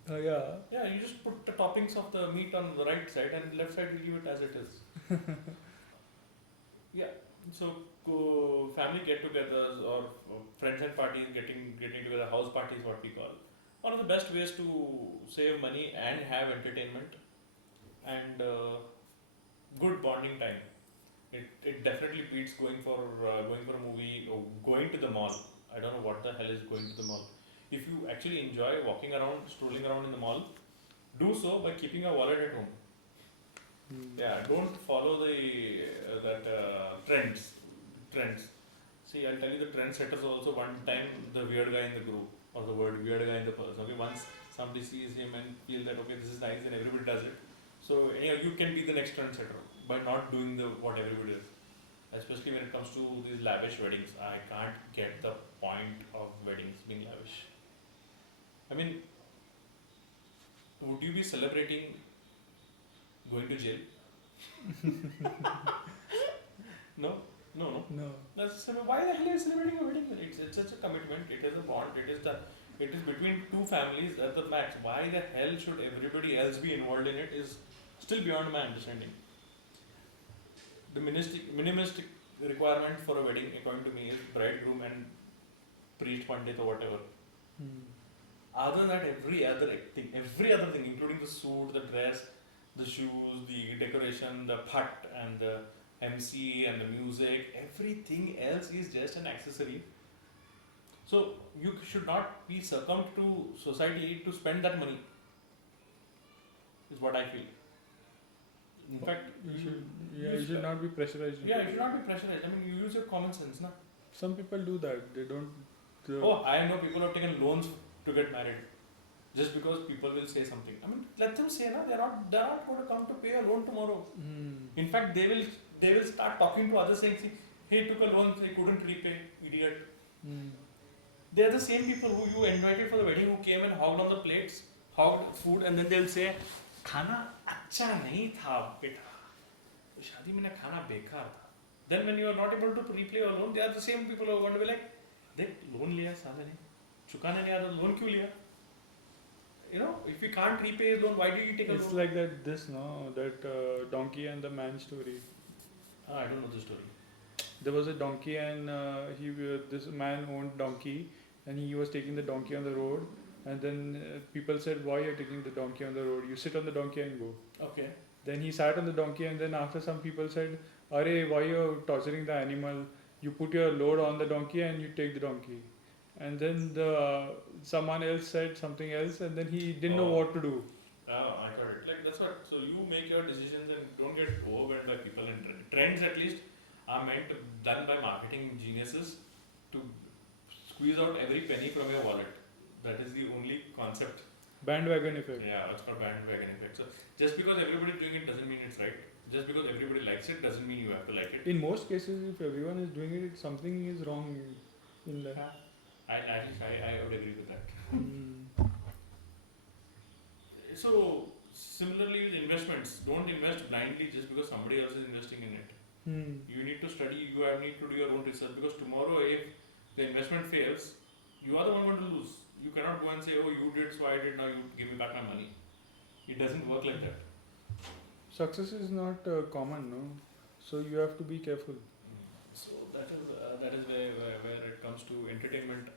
Yeah. Yeah, you just put the toppings of the meat on the right side and left side you leave it as it is. Yeah. So family get-togethers or friends and parties getting together, house parties what we call. One of the best ways to save money and have entertainment and good bonding time. It definitely beats going for a movie or going to the mall. I don't know what the hell is going to the mall. If you actually enjoy walking around, strolling around in the mall, do so by keeping your wallet at home. Yeah, don't follow the trends. See, I'll tell you the trendsetters also one time the weird guy in the group or the word weird guy in the person. Okay, once somebody sees him and feel that okay this is nice and everybody does it. So anyhow, you can be the next trendsetter by not doing what everybody does. Especially when it comes to these lavish weddings, I can't get the point of weddings being lavish. I mean, would you be celebrating going to jail? No. That's, why the hell are you celebrating a wedding? It's such a commitment. It is a bond. It is between two families at the max. Why the hell should everybody else be involved in it is still beyond my understanding. The minimalistic requirement for a wedding, according to me, is bridegroom and priest, pandit or whatever. Other than that, every other thing, including the suit, the dress, the shoes, the decoration, the phat and the MC and the music, everything else is just an accessory. So you should not be succumbed to society to spend that money, is what I feel. In fact, you should not be pressurized. Yeah, you should not be pressurized. I mean, you use your common sense, na? Some people do that. They don't. I know people have taken loans to get married, just because people will say something. I mean, let them say, na? They're not going to come to pay a loan tomorrow. In fact, they will start talking to others saying, see, he took a loan, he couldn't repay, idiot. They are the same people who you invited for the wedding who came and hogged on the plates, hogged food, and then they'll say, खाना अच्छा नहीं था बेटा, शादी में खाना बेकार था. Then when you are not able to repay your loan, they are the same people who are going to be like, देख loan लिया साले ने, चुकाने नहीं आता, loan क्यों लिया? You know, if you can't repay his loan, why did you take a loan? It's like that donkey and the man story. I don't know the story. There was a donkey and this man owned donkey and he was taking the donkey on the road. And then people said, why are you taking the donkey on the road? You sit on the donkey and go. Okay. Then he sat on the donkey and then after some people said, Arey, why are you torturing the animal? You put your load on the donkey and you take the donkey. and then someone else said something else, and then he didn't know Oh. what to do. I got it. Like that's what. So you make your decisions and don't get overwhelmed by people and trends. At least are done by marketing geniuses to squeeze out every penny from your wallet. That is the only concept. Bandwagon effect. Yeah, it's called bandwagon effect. So just because everybody is doing it doesn't mean it's right. Just because everybody likes it doesn't mean you have to like it. In most cases, if everyone is doing it, something is wrong in that. I would agree with that. Mm. So similarly with investments, don't invest blindly just because somebody else is investing in it. You need to study, need to do your own research, because tomorrow if the investment fails, you are the one going to lose. You cannot go and say, oh, you did, so I did, now you give me back my money. It doesn't work like that. Success is not common, no? So you have to be careful. So that is where it comes to entertainment.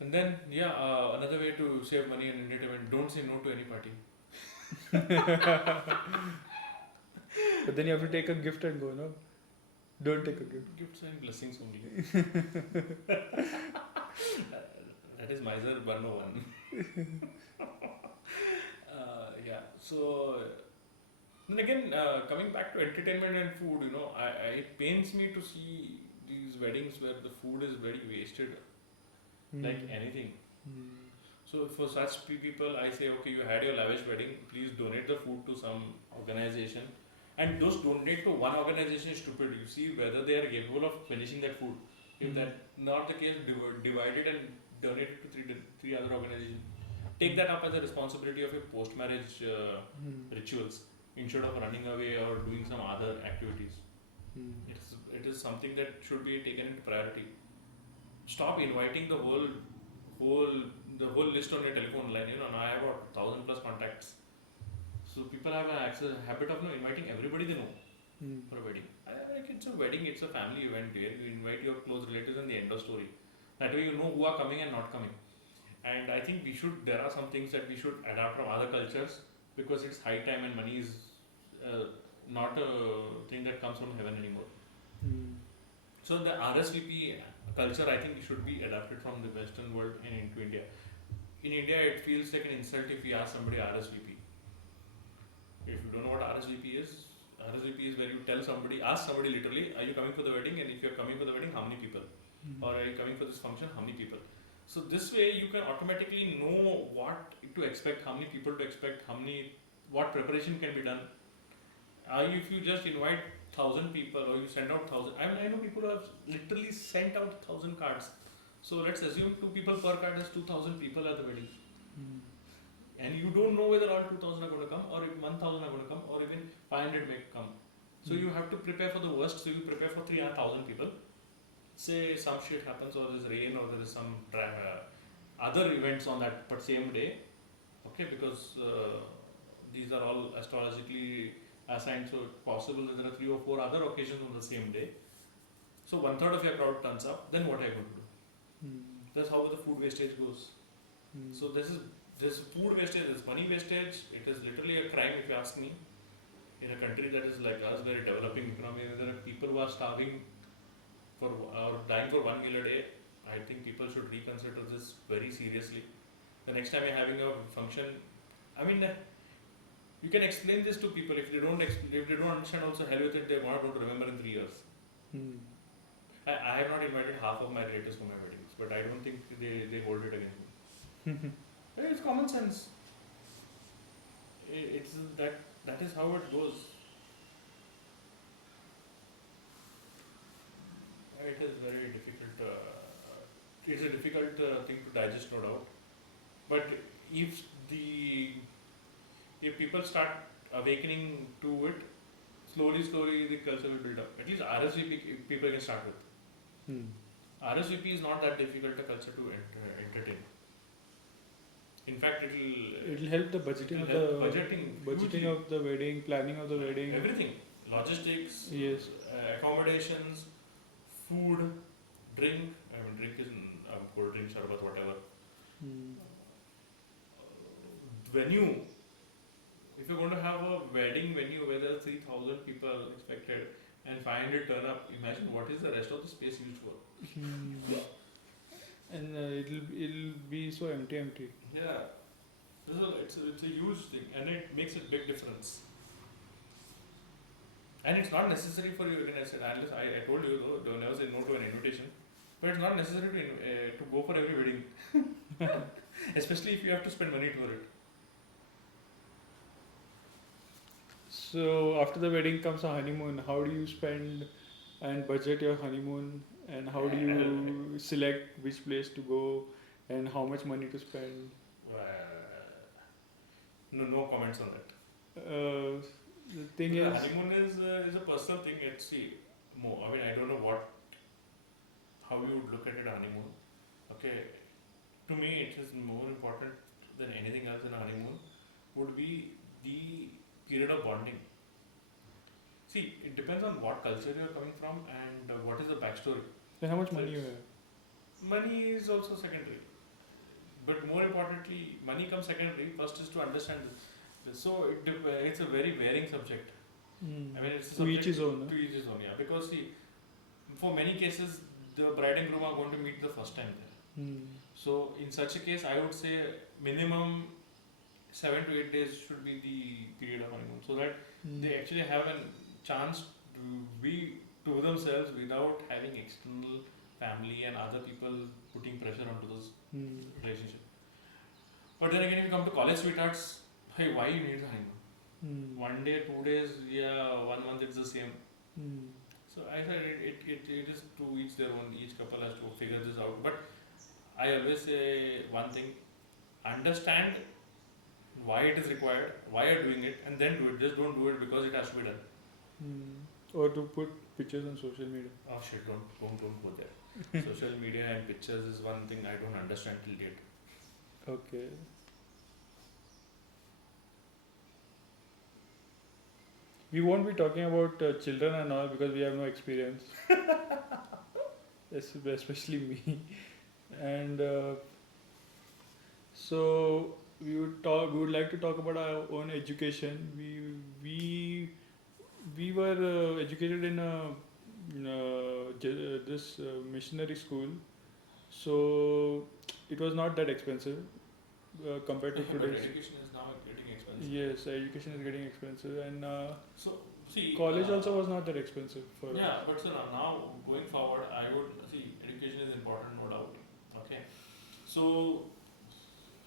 And then, another way to save money in entertainment, don't say no to any party. But then you have to take a gift and go, no? Don't take a gift. Gifts and blessings only. That is miser 101. So then again, coming back to entertainment and food, it pains me to see these weddings where the food is very wasted, like anything. So for such people, I say, okay, you had your lavish wedding, please donate the food to some organization. And those donate to one organization is stupid. You see whether they are capable of finishing that food. If that's not the case, divide it and donate it to three other organizations. Take that up as a responsibility of your post-marriage rituals instead of running away or doing some other activities. It is something that should be taken into priority. Stop inviting the whole list on your telephone line. Now I have about 1,000 plus contacts. So people have a habit of inviting everybody they know for a wedding. It's a wedding, it's a family event here. You invite your close relatives and the end of story. That way you know who are coming and not coming. And I think there are some things that we should adapt from other cultures, because it's high time and money is not a thing that comes from heaven anymore. So the RSVP culture, I think, should be adapted from the Western world and into India. In India, it feels like an insult if we ask somebody RSVP. If you don't know what RSVP is where you ask somebody literally, are you coming for the wedding? And if you're coming for the wedding, how many people? Or are you coming for this function, how many people? So this way you can automatically know what to expect, how many people to expect, what preparation can be done. If you just invite 1,000 people or you send out 1,000, I know people who have literally sent out 1,000 cards. So let's assume 2 people per card is 2,000 people at the wedding. And you don't know whether all 2,000 are going to come, or if 1,000 are going to come, or even 500 may come. So you have to prepare for the worst. So you prepare for 3,000 people. Say some shit happens, or there's rain, or there is some other events on that same day. Okay, because these are all astrologically assigned, so it's possible that there are 3 or 4 other occasions on the same day. So 1/3 of your crowd turns up. Then what are you going to do? That's how the food wastage goes. So this food wastage, this money wastage, it is literally a crime if you ask me. In a country that is like us, very developing economy, where there are people who are starving or dying for 1 meal a day, I think people should reconsider this very seriously. The next time you're having a function, you can explain this to people. If they don't understand, also hell with it, they're not going to remember in 3 years. I have not invited half of my relatives for my weddings, but I don't think they hold it against me. It's common sense. It's that is how it goes. It is very difficult. It's a difficult thing to digest, no doubt. But if people start awakening to it, slowly the culture will build up. At least RSVP people can start with. RSVP is not that difficult a culture to entertain. In fact, it'll help the budgeting of the wedding, planning of the wedding, everything, logistics, yes, accommodations, food, drink. Drink is cold drink, sharbat, whatever. Venue. If you're going to have a wedding venue where there are 3,000 people expected and 500 turn up, imagine what is the rest of the space used for. so empty. Yeah, it's a huge thing, and it makes a big difference. And it's not necessary for you, again, I said, unless I told you though, don't never say no to an invitation, but it's not necessary to go for every wedding, especially if you have to spend money for it. So after the wedding comes a honeymoon. How do you spend and budget your honeymoon, and how do you select which place to go and how much money to spend? No comments on that. The thing The is, honeymoon is a personal thing. Let's see more. I mean, I don't know how you would look at it, a honeymoon. Okay, to me, it is more important than anything else in a honeymoon would be the period of bonding. See, it depends on what culture you are coming from and what is the backstory. then how much money you have? Money is also secondary, but more importantly, money comes secondary. First is to understand this. So it's a very varying subject. I mean, it's a To each his own. To each his own, yeah. Because see, for many cases, the bride and groom are going to meet the first time there. So in such a case, I would say minimum 7 to 8 days should be the period of honeymoon, so that they actually have a chance to be to themselves without having external family and other people putting pressure onto this relationship. But then again, if you come to college sweethearts, hey, why you need the honeymoon? 1 day, 2 days, yeah, 1 month, it's the same. So I said it is to each their own. Each couple has to figure this out. But I always say one thing: understand why it is required, why you're doing it, and then do it. Just don't do it because it has to be done. Or to put pictures on social media. Oh shit! Don't go there. Social media and pictures is one thing I don't understand till date. Okay. We won't be talking about children and all because we have no experience, especially me. And so we would like to talk about our own education. We were educated in this missionary school, so it was not that expensive compared to But today's. education is now getting expensive. Yes, education is getting expensive, and So see, college also was not that expensive for us. yeah, but sir, now going forward, I would see education is important, no doubt. Okay, so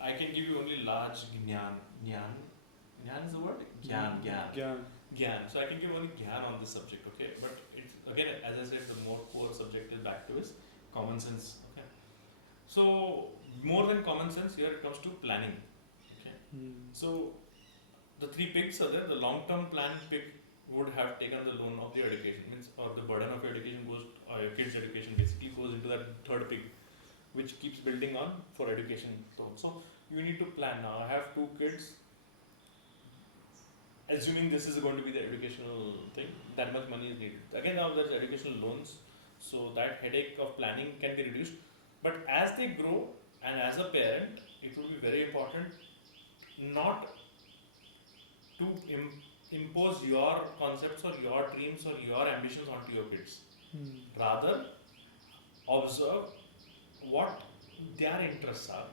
I can give you only large gyan. Gyan is the word. Gyan. So I can give only gyan on this subject. Okay, but it's again, as I said, the more core subject is back to is common sense. Okay, so more than common sense, here it comes to planning. Okay, so the 3 pigs are there. The long-term plan pig would have taken the loan of the education, means or the burden of your education goes, or your kids' education basically goes into that third pig, which keeps building on for education. So you need to plan now. I have 2 kids. Assuming this is going to be the educational thing, that much money is needed. Again, now there's educational loans, so that headache of planning can be reduced. But as they grow, and as a parent, it will be very important not to impose your concepts or your dreams or your ambitions onto your kids. Rather, observe what their interests are.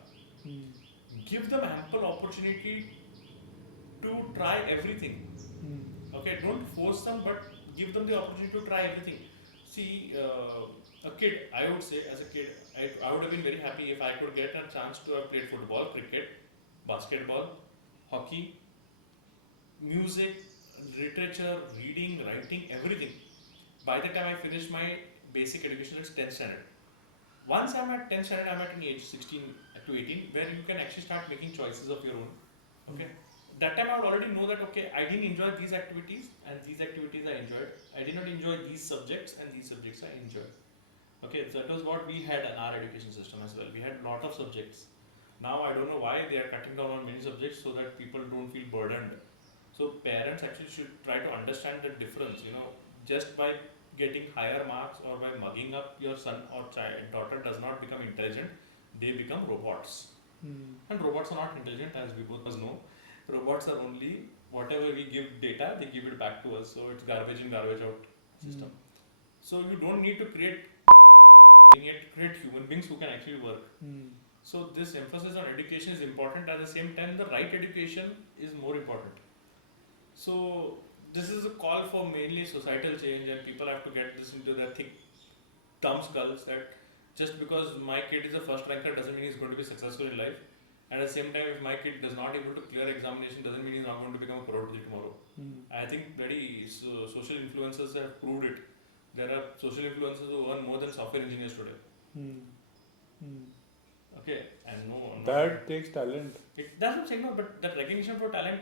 Give them ample opportunity to try everything. Okay, don't force them, but give them the opportunity to try everything. See, a kid, I would say, as a kid, I would have been very happy if I could get a chance to have played football, cricket, basketball, hockey, music, literature, reading, writing, everything. By the time I finish my basic education, it's 10th standard. Once I'm at 10th standard, I'm at an age 16 to 18, where you can actually start making choices of your own. Okay. That time I would already know that, okay, I didn't enjoy these activities and these activities I enjoyed. I did not enjoy these subjects and these subjects I enjoyed. Okay, so that was what we had in our education system as well. We had a lot of subjects. Now I don't know why they are cutting down on many subjects so that people don't feel burdened. So parents actually should try to understand the difference. Just by getting higher marks or by mugging up your son or daughter does not become intelligent. They become robots. And robots are not intelligent, as we both know. Robots are only whatever we give data, they give it back to us. So it's garbage in, garbage out system. So you don't need to create human beings who can actually work. So this emphasis on education is important. At the same time, the right education is more important. So this is a call for mainly societal change, and people have to get this into their thick dumb skulls that just because my kid is a first ranker doesn't mean he's going to be successful in life. At the same time, if my kid does not able to clear examination, doesn't mean he's not going to become a crorepati tomorrow. I think very social influencers have proved it. There are social influencers who earn more than software engineers today. Okay, and no, that takes talent. That's what I'm saying. No, but that recognition for talent,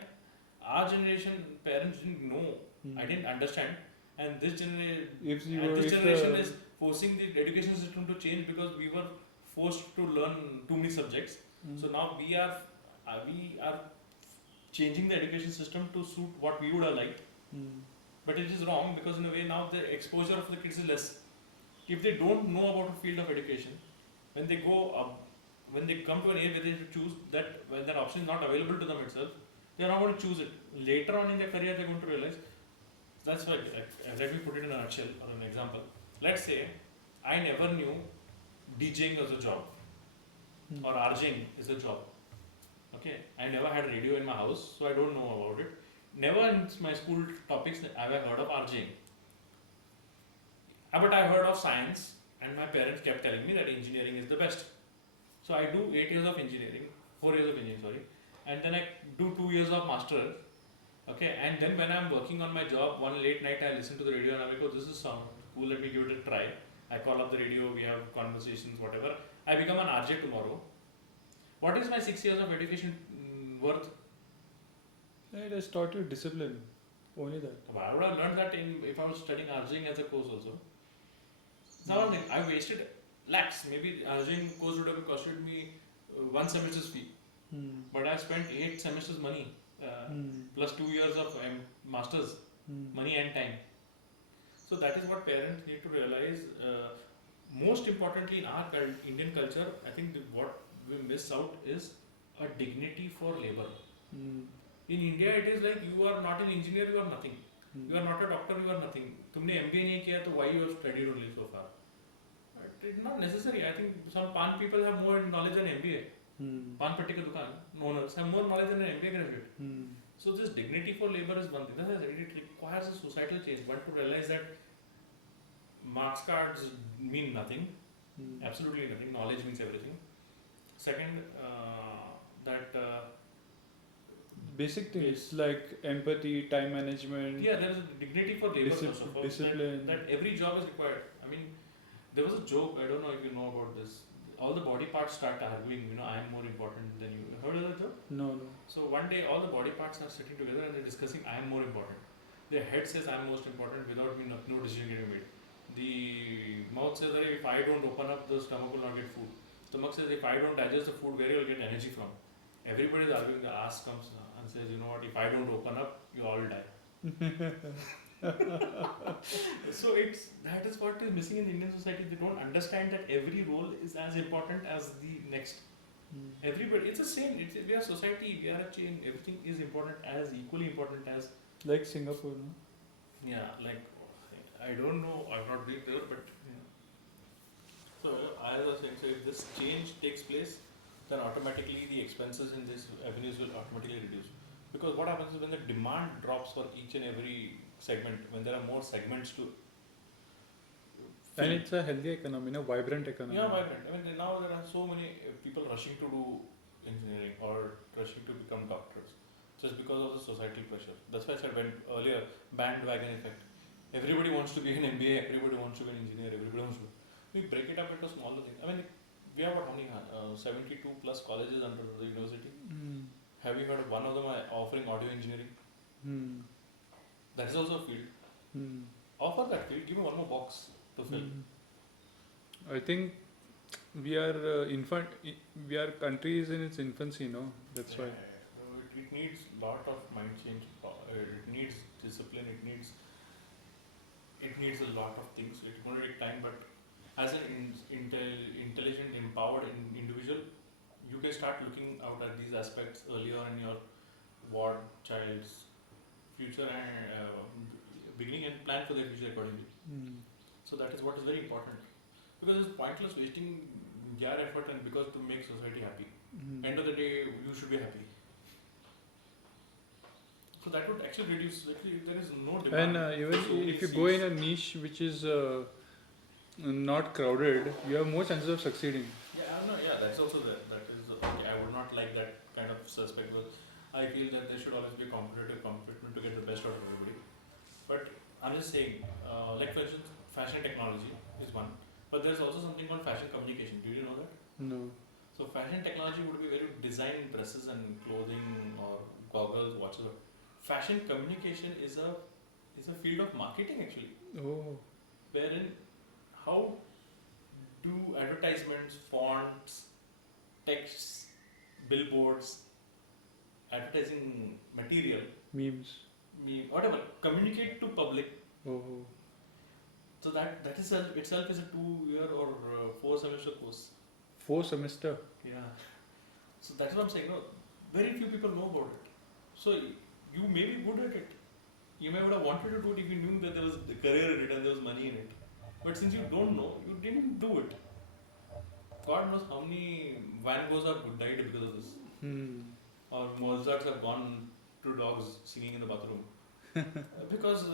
our generation parents didn't know. I didn't understand, and this generation is forcing the education system to change because we were forced to learn too many subjects. So now we are changing the education system to suit what we would have liked. But it is wrong because in a way now the exposure of the kids is less. If they don't know about a field of education, when they go up, when they come to an age where they have to choose that, when that option is not available to them itself, they are not going to choose it. Later on in their career, they are going to realize. That's why, let me put it in a nutshell or an example. Let's say I never knew DJing as a job or RJing is a job. Okay, I never had radio in my house, so I don't know about it. Never in my school topics have I heard of RJing. But I heard of science, and my parents kept telling me that engineering is the best. So I do 4 years of engineering, and then I do 2 years of master. Okay, and then when I'm working on my job, one late night I listen to the radio and I'm like, oh, this is sound cool, let me give it a try. I call up the radio, we have conversations, whatever. I become an RJ tomorrow. What is my 6 years of education worth? It has taught you discipline. Only that. I would have learned that if I was studying RJing as a course also. Now one thing, I wasted lakhs. Maybe RJing course would have costed me 1 semester's fee. But I spent 8 semesters money. Plus 2 years of masters, money and time. So that is what parents need to realize. Most importantly, in our Indian culture, I think what we miss out is a dignity for labor. In India, it is like you are not an engineer, you are nothing. You are not a doctor, you are nothing. तुमने MBA नहीं किया, तो why you have studied only so far? It's not necessary. I think some Pan people have more knowledge than MBA. Pan patti ka dukaan owners have more knowledge than an MBA graduate. So this dignity for labor is one thing. That it requires a societal change. One to realize that marks cards mean nothing. Absolutely nothing. Knowledge means everything. Second, that basic things like empathy, time management. Yeah, there is a dignity for labor first of all. Discipline. That every job is required. I mean, there was a joke. I don't know if you know about this. All the body parts start arguing, I am more important than you. Heard of that joke? No. So one day all the body parts are sitting together and they're discussing, I am more important. The head says I am most important, without me no decision getting made. The mouth says that if I don't open up, the stomach will not get food. Stomach says if I don't digest the food, where will get energy from? Everybody is arguing. The ass comes and says, you know what, if I don't open up, you all die. So that is what is missing in the Indian society. They don't understand that every role is as important as the next. Everybody, it's the same. We are society, we are a chain. Everything is important, as equally important as. Like Singapore, no? Yeah, like I don't know. I've not been there, but yeah. So as I was saying, so if this change takes place, then automatically the expenses in these avenues will automatically reduce. Because what happens is when the demand drops for each and every segment, when there are more segments to and it's a healthy economy, vibrant economy. Yeah, vibrant. I mean, now there are so many people rushing to do engineering or rushing to become doctors just because of the societal pressure. That's why I said earlier, bandwagon effect. Everybody wants to be an MBA, everybody wants to be an engineer, everybody wants to. We break it up into smaller things. I mean, we have how many 72 plus colleges under the university. Have you heard of one of them offering audio engineering? That is also a field. Offer that field, give me one more box to fill. I think we are we are countries in its infancy, no? That's why. It needs lot of mind change. It needs discipline. It needs a lot of things. It's going to take time, but as an intelligent, empowered individual, you can start looking out at these aspects earlier in your ward, child's future and beginning, and plan for their future accordingly. So that is what is very important, because it's pointless wasting their effort and because to make society happy. Mm. End of the day, you should be happy. So that would actually reduce. Actually, there is no demand. And even for so many if you go seats. in a niche which is not crowded, you have more chances of succeeding. Yeah, that's also there. That is okay. I would not like that kind of suspect. But I feel that there should always be competitive commitment to get the best out of everybody. But I'm just saying, like for instance, fashion technology is one, but there's also something called fashion communication. Do you know that? No. So fashion technology would be very design dresses and clothing or goggles, watches. Fashion communication is a field of marketing actually, Oh. wherein how do advertisements, fonts, texts, billboards, advertising material, Memes. whatever, communicate to public. Oh. So that is itself is a 2 year or 4 semester course. 4 semester. Yeah. So that's what I'm saying. No, very few people know about it. So you may be good at it. You may would have wanted to do it if you knew that there was a career in it and there was money in it. But since you don't know, you didn't do it. God knows how many Van Goghs have died because of this. Or Mozarts have gone to dogs singing in the bathroom. Because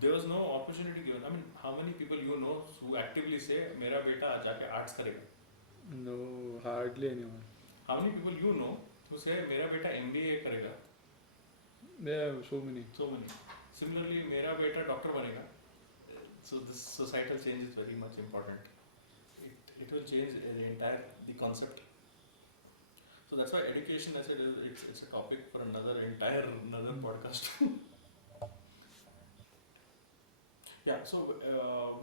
there was no opportunity given. I mean, how many people you know who actively say, "Mera beta jaake arts karega"? No, hardly anyone. How many people you know who say, "Mera beta MBA karega"? There are so many. So many. Similarly, "Mera beta doctor banega." So this societal change is very much important. It will change the concept. So that's why education, as it is, it's a topic for another podcast. Yeah. So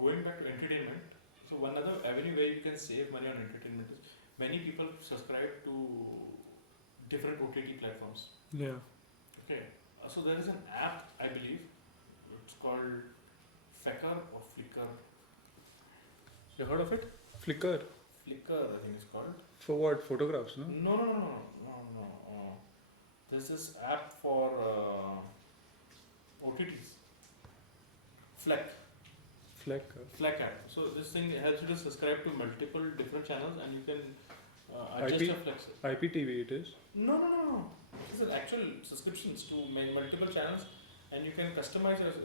going back to entertainment. So one other avenue where you can save money on entertainment is many people subscribe to different OTT platforms. Yeah. Okay. So there is an app, I believe. It's called Flickr or Flickr. You heard of it? Flickr. Flickr, I think it's called. For what? Photographs, no? No. There's this app for OTTs. Fleck app. So this thing helps you to subscribe to multiple different channels and you can adjust your flex. IPTV it is? No. This is actual subscriptions to multiple channels and you can customize your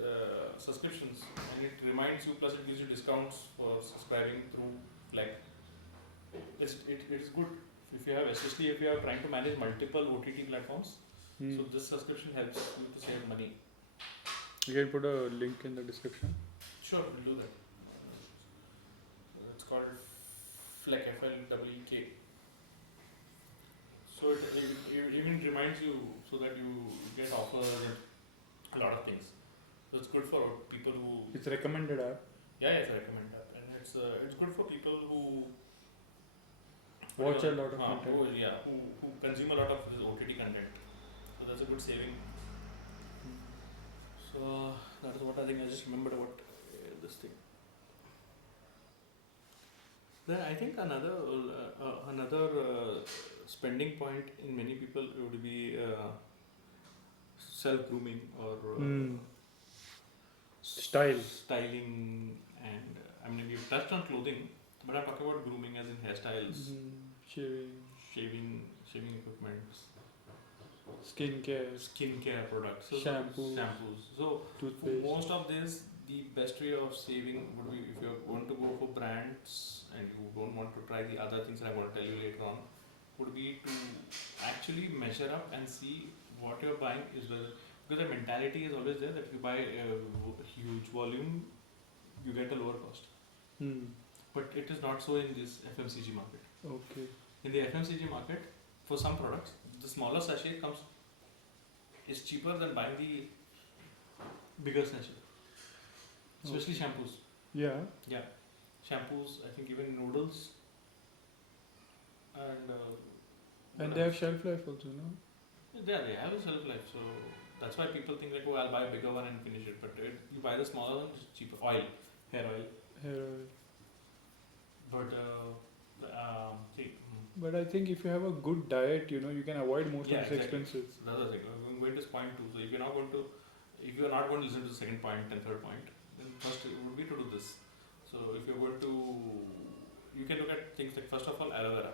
subscriptions and it reminds you plus it gives you discounts for subscribing through Fleck. It is good if you have, especially if you are trying to manage multiple OTT platforms. So this subscription helps you to save money. You can put a link in the description. Sure, we'll do that. It's called Fleck, Fleck. So it even reminds you so that you get offers and a lot of things. So it's good for people who. It's a recommended app. Yeah, it's a recommended app, and it's good for people who watch a lot of content. Who consume a lot of this OTT content. So that's a good saving. So that is what I think. I just remembered about this thing. Then I think another spending point in many people would be self grooming or styling, and I mean we've touched on clothing, but I'm talking about grooming as in hairstyles, shaving equipment, skincare products, shampoos. So for most of this, the best way of saving would be if you're going to go for brands and you don't want to try the other things that I'm going to tell you later on, would be to actually measure up and see what you're buying is whether, because the mentality is always there that if you buy a huge volume, you get a lower cost. But it is not so in this FMCG market. Okay. In the FMCG market, for some products, the smaller sachet is cheaper than buying the bigger sachet. Especially shampoos. Yeah. Shampoos, I think even noodles. And they have shelf life also, no? Yeah, they have a shelf life. So that's why people think like, oh, I'll buy a bigger one and finish it. But you buy the smaller one, it's cheaper. Hair oil. But I think if you have a good diet, you can avoid most of these expenses. So that's the thing. I'm going to point 2. So if you're not going to listen to the second point and third point, then first it would be to do this. So if you're going to you can look at things like, first of all, aloe vera.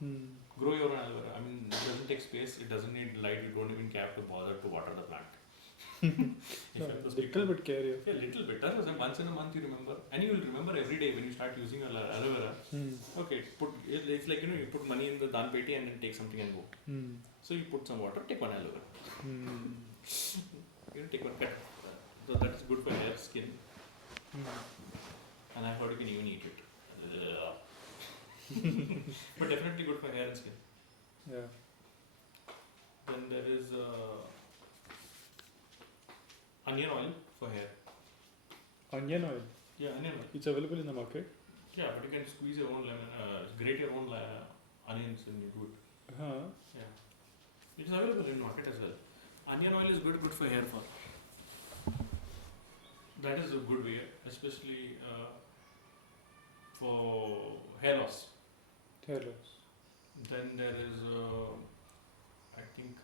Hmm. Grow your own aloe vera. I mean, it doesn't take space, it doesn't need light, you don't even have to bother to water the plant. Little bit care. Yeah, little bit. That was once in a month you remember. And you will remember every day when you start using aloe vera. Okay, it's like, you put money in the dan peti and then take something and go. So you put some water, take one aloe vera. Take one cut. So that's good for hair, skin. And I heard you can even eat it. But definitely good for hair and skin. Yeah. Then there is onion oil for hair. Onion oil? Yeah, onion oil. It's available in the market? Yeah, but you can squeeze your own lemon, grate your own onions and you do it. Yeah. It is available in market as well. Onion oil is good for hair fall. That is a good way, especially for hair loss. Hair loss. Then there is, I think,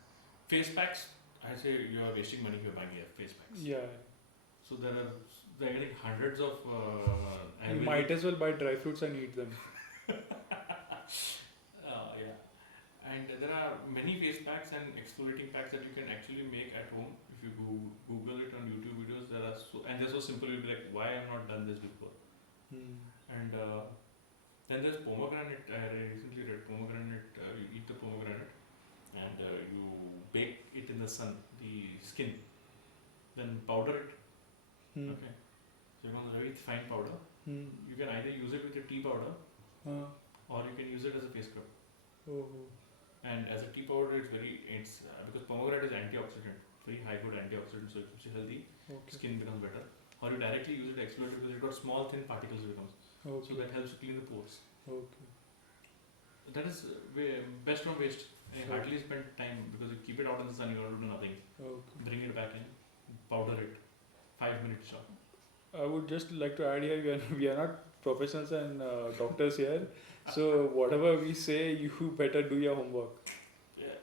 face packs. I say you are wasting money if you are buying face packs. Yeah. So there are getting hundreds of. You might as well buy dry fruits and eat them. Yeah. And there are many face packs and exfoliating packs that you can actually make at home. If you Google it on YouTube videos, and they're so simple, you'll be like, why I have not done this before? And then there's pomegranate. I recently read pomegranate. You eat the pomegranate and you bake it in the sun, the skin. Then powder it. Okay. So you want a very fine powder. You can either use it with your tea powder or you can use it as a face scrub. And as a tea powder, it's because pomegranate is antioxidant, very high good antioxidant, so it keeps you healthy. Skin becomes better. Or you directly use it exfoliate because it's got small thin particles becomes. So that helps you clean the pores. That is best from waste. I hardly spend time because you keep it out in the sun, you don't do nothing. Bring it back in, powder it. 5 minutes job. I would just like to add here, we are not professionals and doctors here. So whatever we say, you better do your homework. Yeah.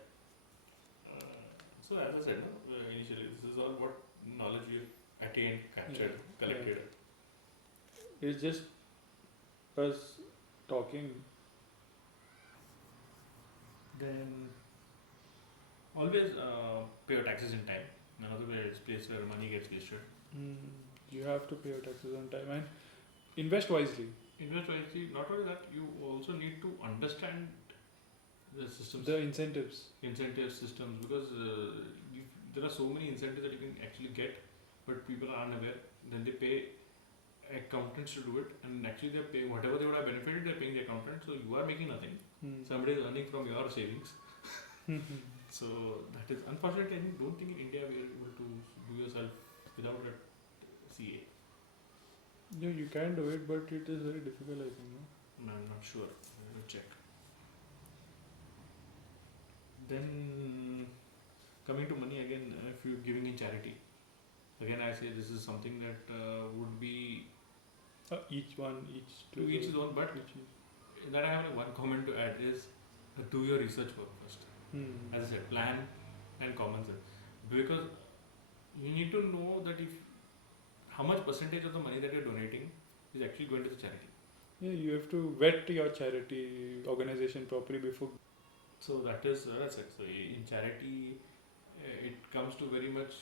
So as I said, initially, this is all what knowledge you've attained, captured, collected. Yeah. It's just us talking. Then always pay your taxes in time. Another place where money gets wasted. You have to pay your taxes on time and invest wisely. Invest wisely. Not only that, you also need to understand the systems. The incentives. Incentive systems, because there are so many incentives that you can actually get, but people are unaware. Then they pay accountants to do it, and actually they're paying whatever they would have benefited. They're paying the accountant, so you are making nothing. Somebody is earning from your savings. So that is unfortunately. I don't think in India we are able to do yourself without a CA. Yeah, you can do it, but it is very difficult, I think. No, I'm not sure. I will check. Then coming to money again, if you're giving in charity, again I say this is something that would be each to each his own, but that I have one comment to add is do your research work first. As I said, plan and common sense, because you need to know that how much percentage of the money that you're donating is actually going to the charity. Yeah, you have to vet your charity organization properly before. So that's it. So in charity, it comes to very much.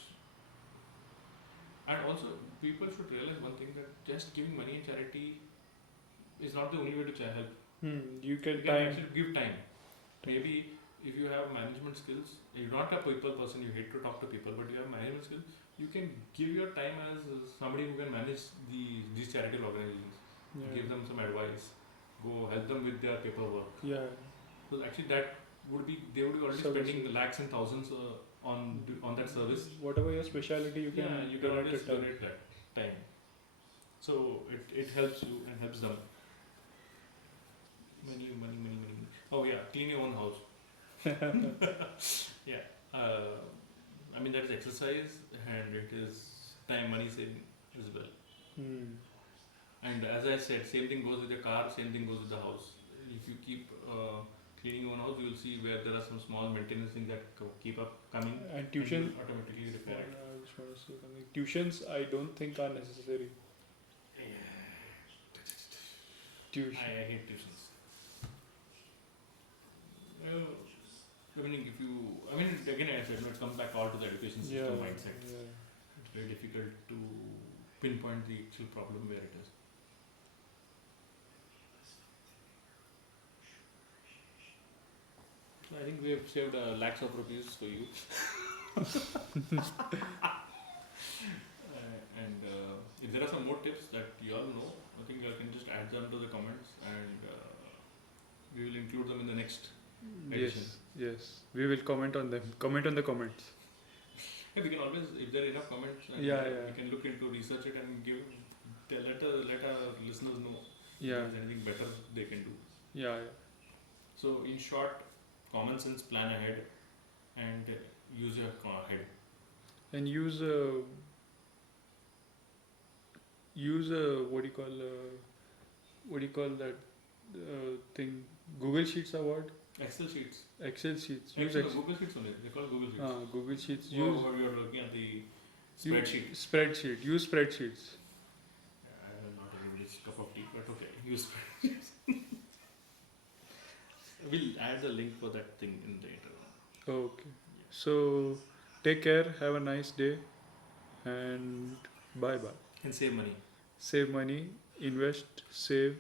And also, people should realize one thing, that just giving money in charity is not the only way to help. You can actually give time. Maybe if you have management skills, you're not a people person, you hate to talk to people, but you have management skills, you can give your time as somebody who can manage these charitable organizations. Give them some advice, go help them with their paperwork. So actually they would be already spending lakhs and thousands on that service. Whatever your specialty, you can always donate that time. So it helps you and helps them. Money. Oh yeah, clean your own house. Yeah. I mean, that is exercise and it is time, money saving as well. And as I said, same thing goes with your car, same thing goes with the house. If you keep cleaning your own house, you will see where there are some small maintenance things that keep up coming. And tuition. Automatically repair it. I just want to say something. Tuitions, I don't think are necessary. Tuition. I hate tuitions. Well, I mean, again, I said, it comes back all to the education system mindset. Yeah. It's very difficult to pinpoint the actual problem where it is. So I think we have saved lakhs of rupees for you. And if there are some more tips that you all know, I think you can just add them to the comments, and we will include them in the next edition. Yes. We will comment on them. Comment on the comments. Yeah, we can always, if there are enough comments, we can look into, research it, and let our listeners know if there's anything better they can do. Yeah. So in short, common sense, plan ahead, and use your head. And use a what do you call that thing? Google Sheets award. Excel sheets. Use Google Sheets only. They call Google Sheets. Google Sheets. Use. Or you are looking at the spreadsheet. Use spreadsheets. I'm not everybody's cup of tea, but okay. Use spreadsheets. We'll add the link for that thing in the interview. Okay. Yeah. So take care. Have a nice day, and bye. And save money. Invest. Save.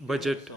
Budget.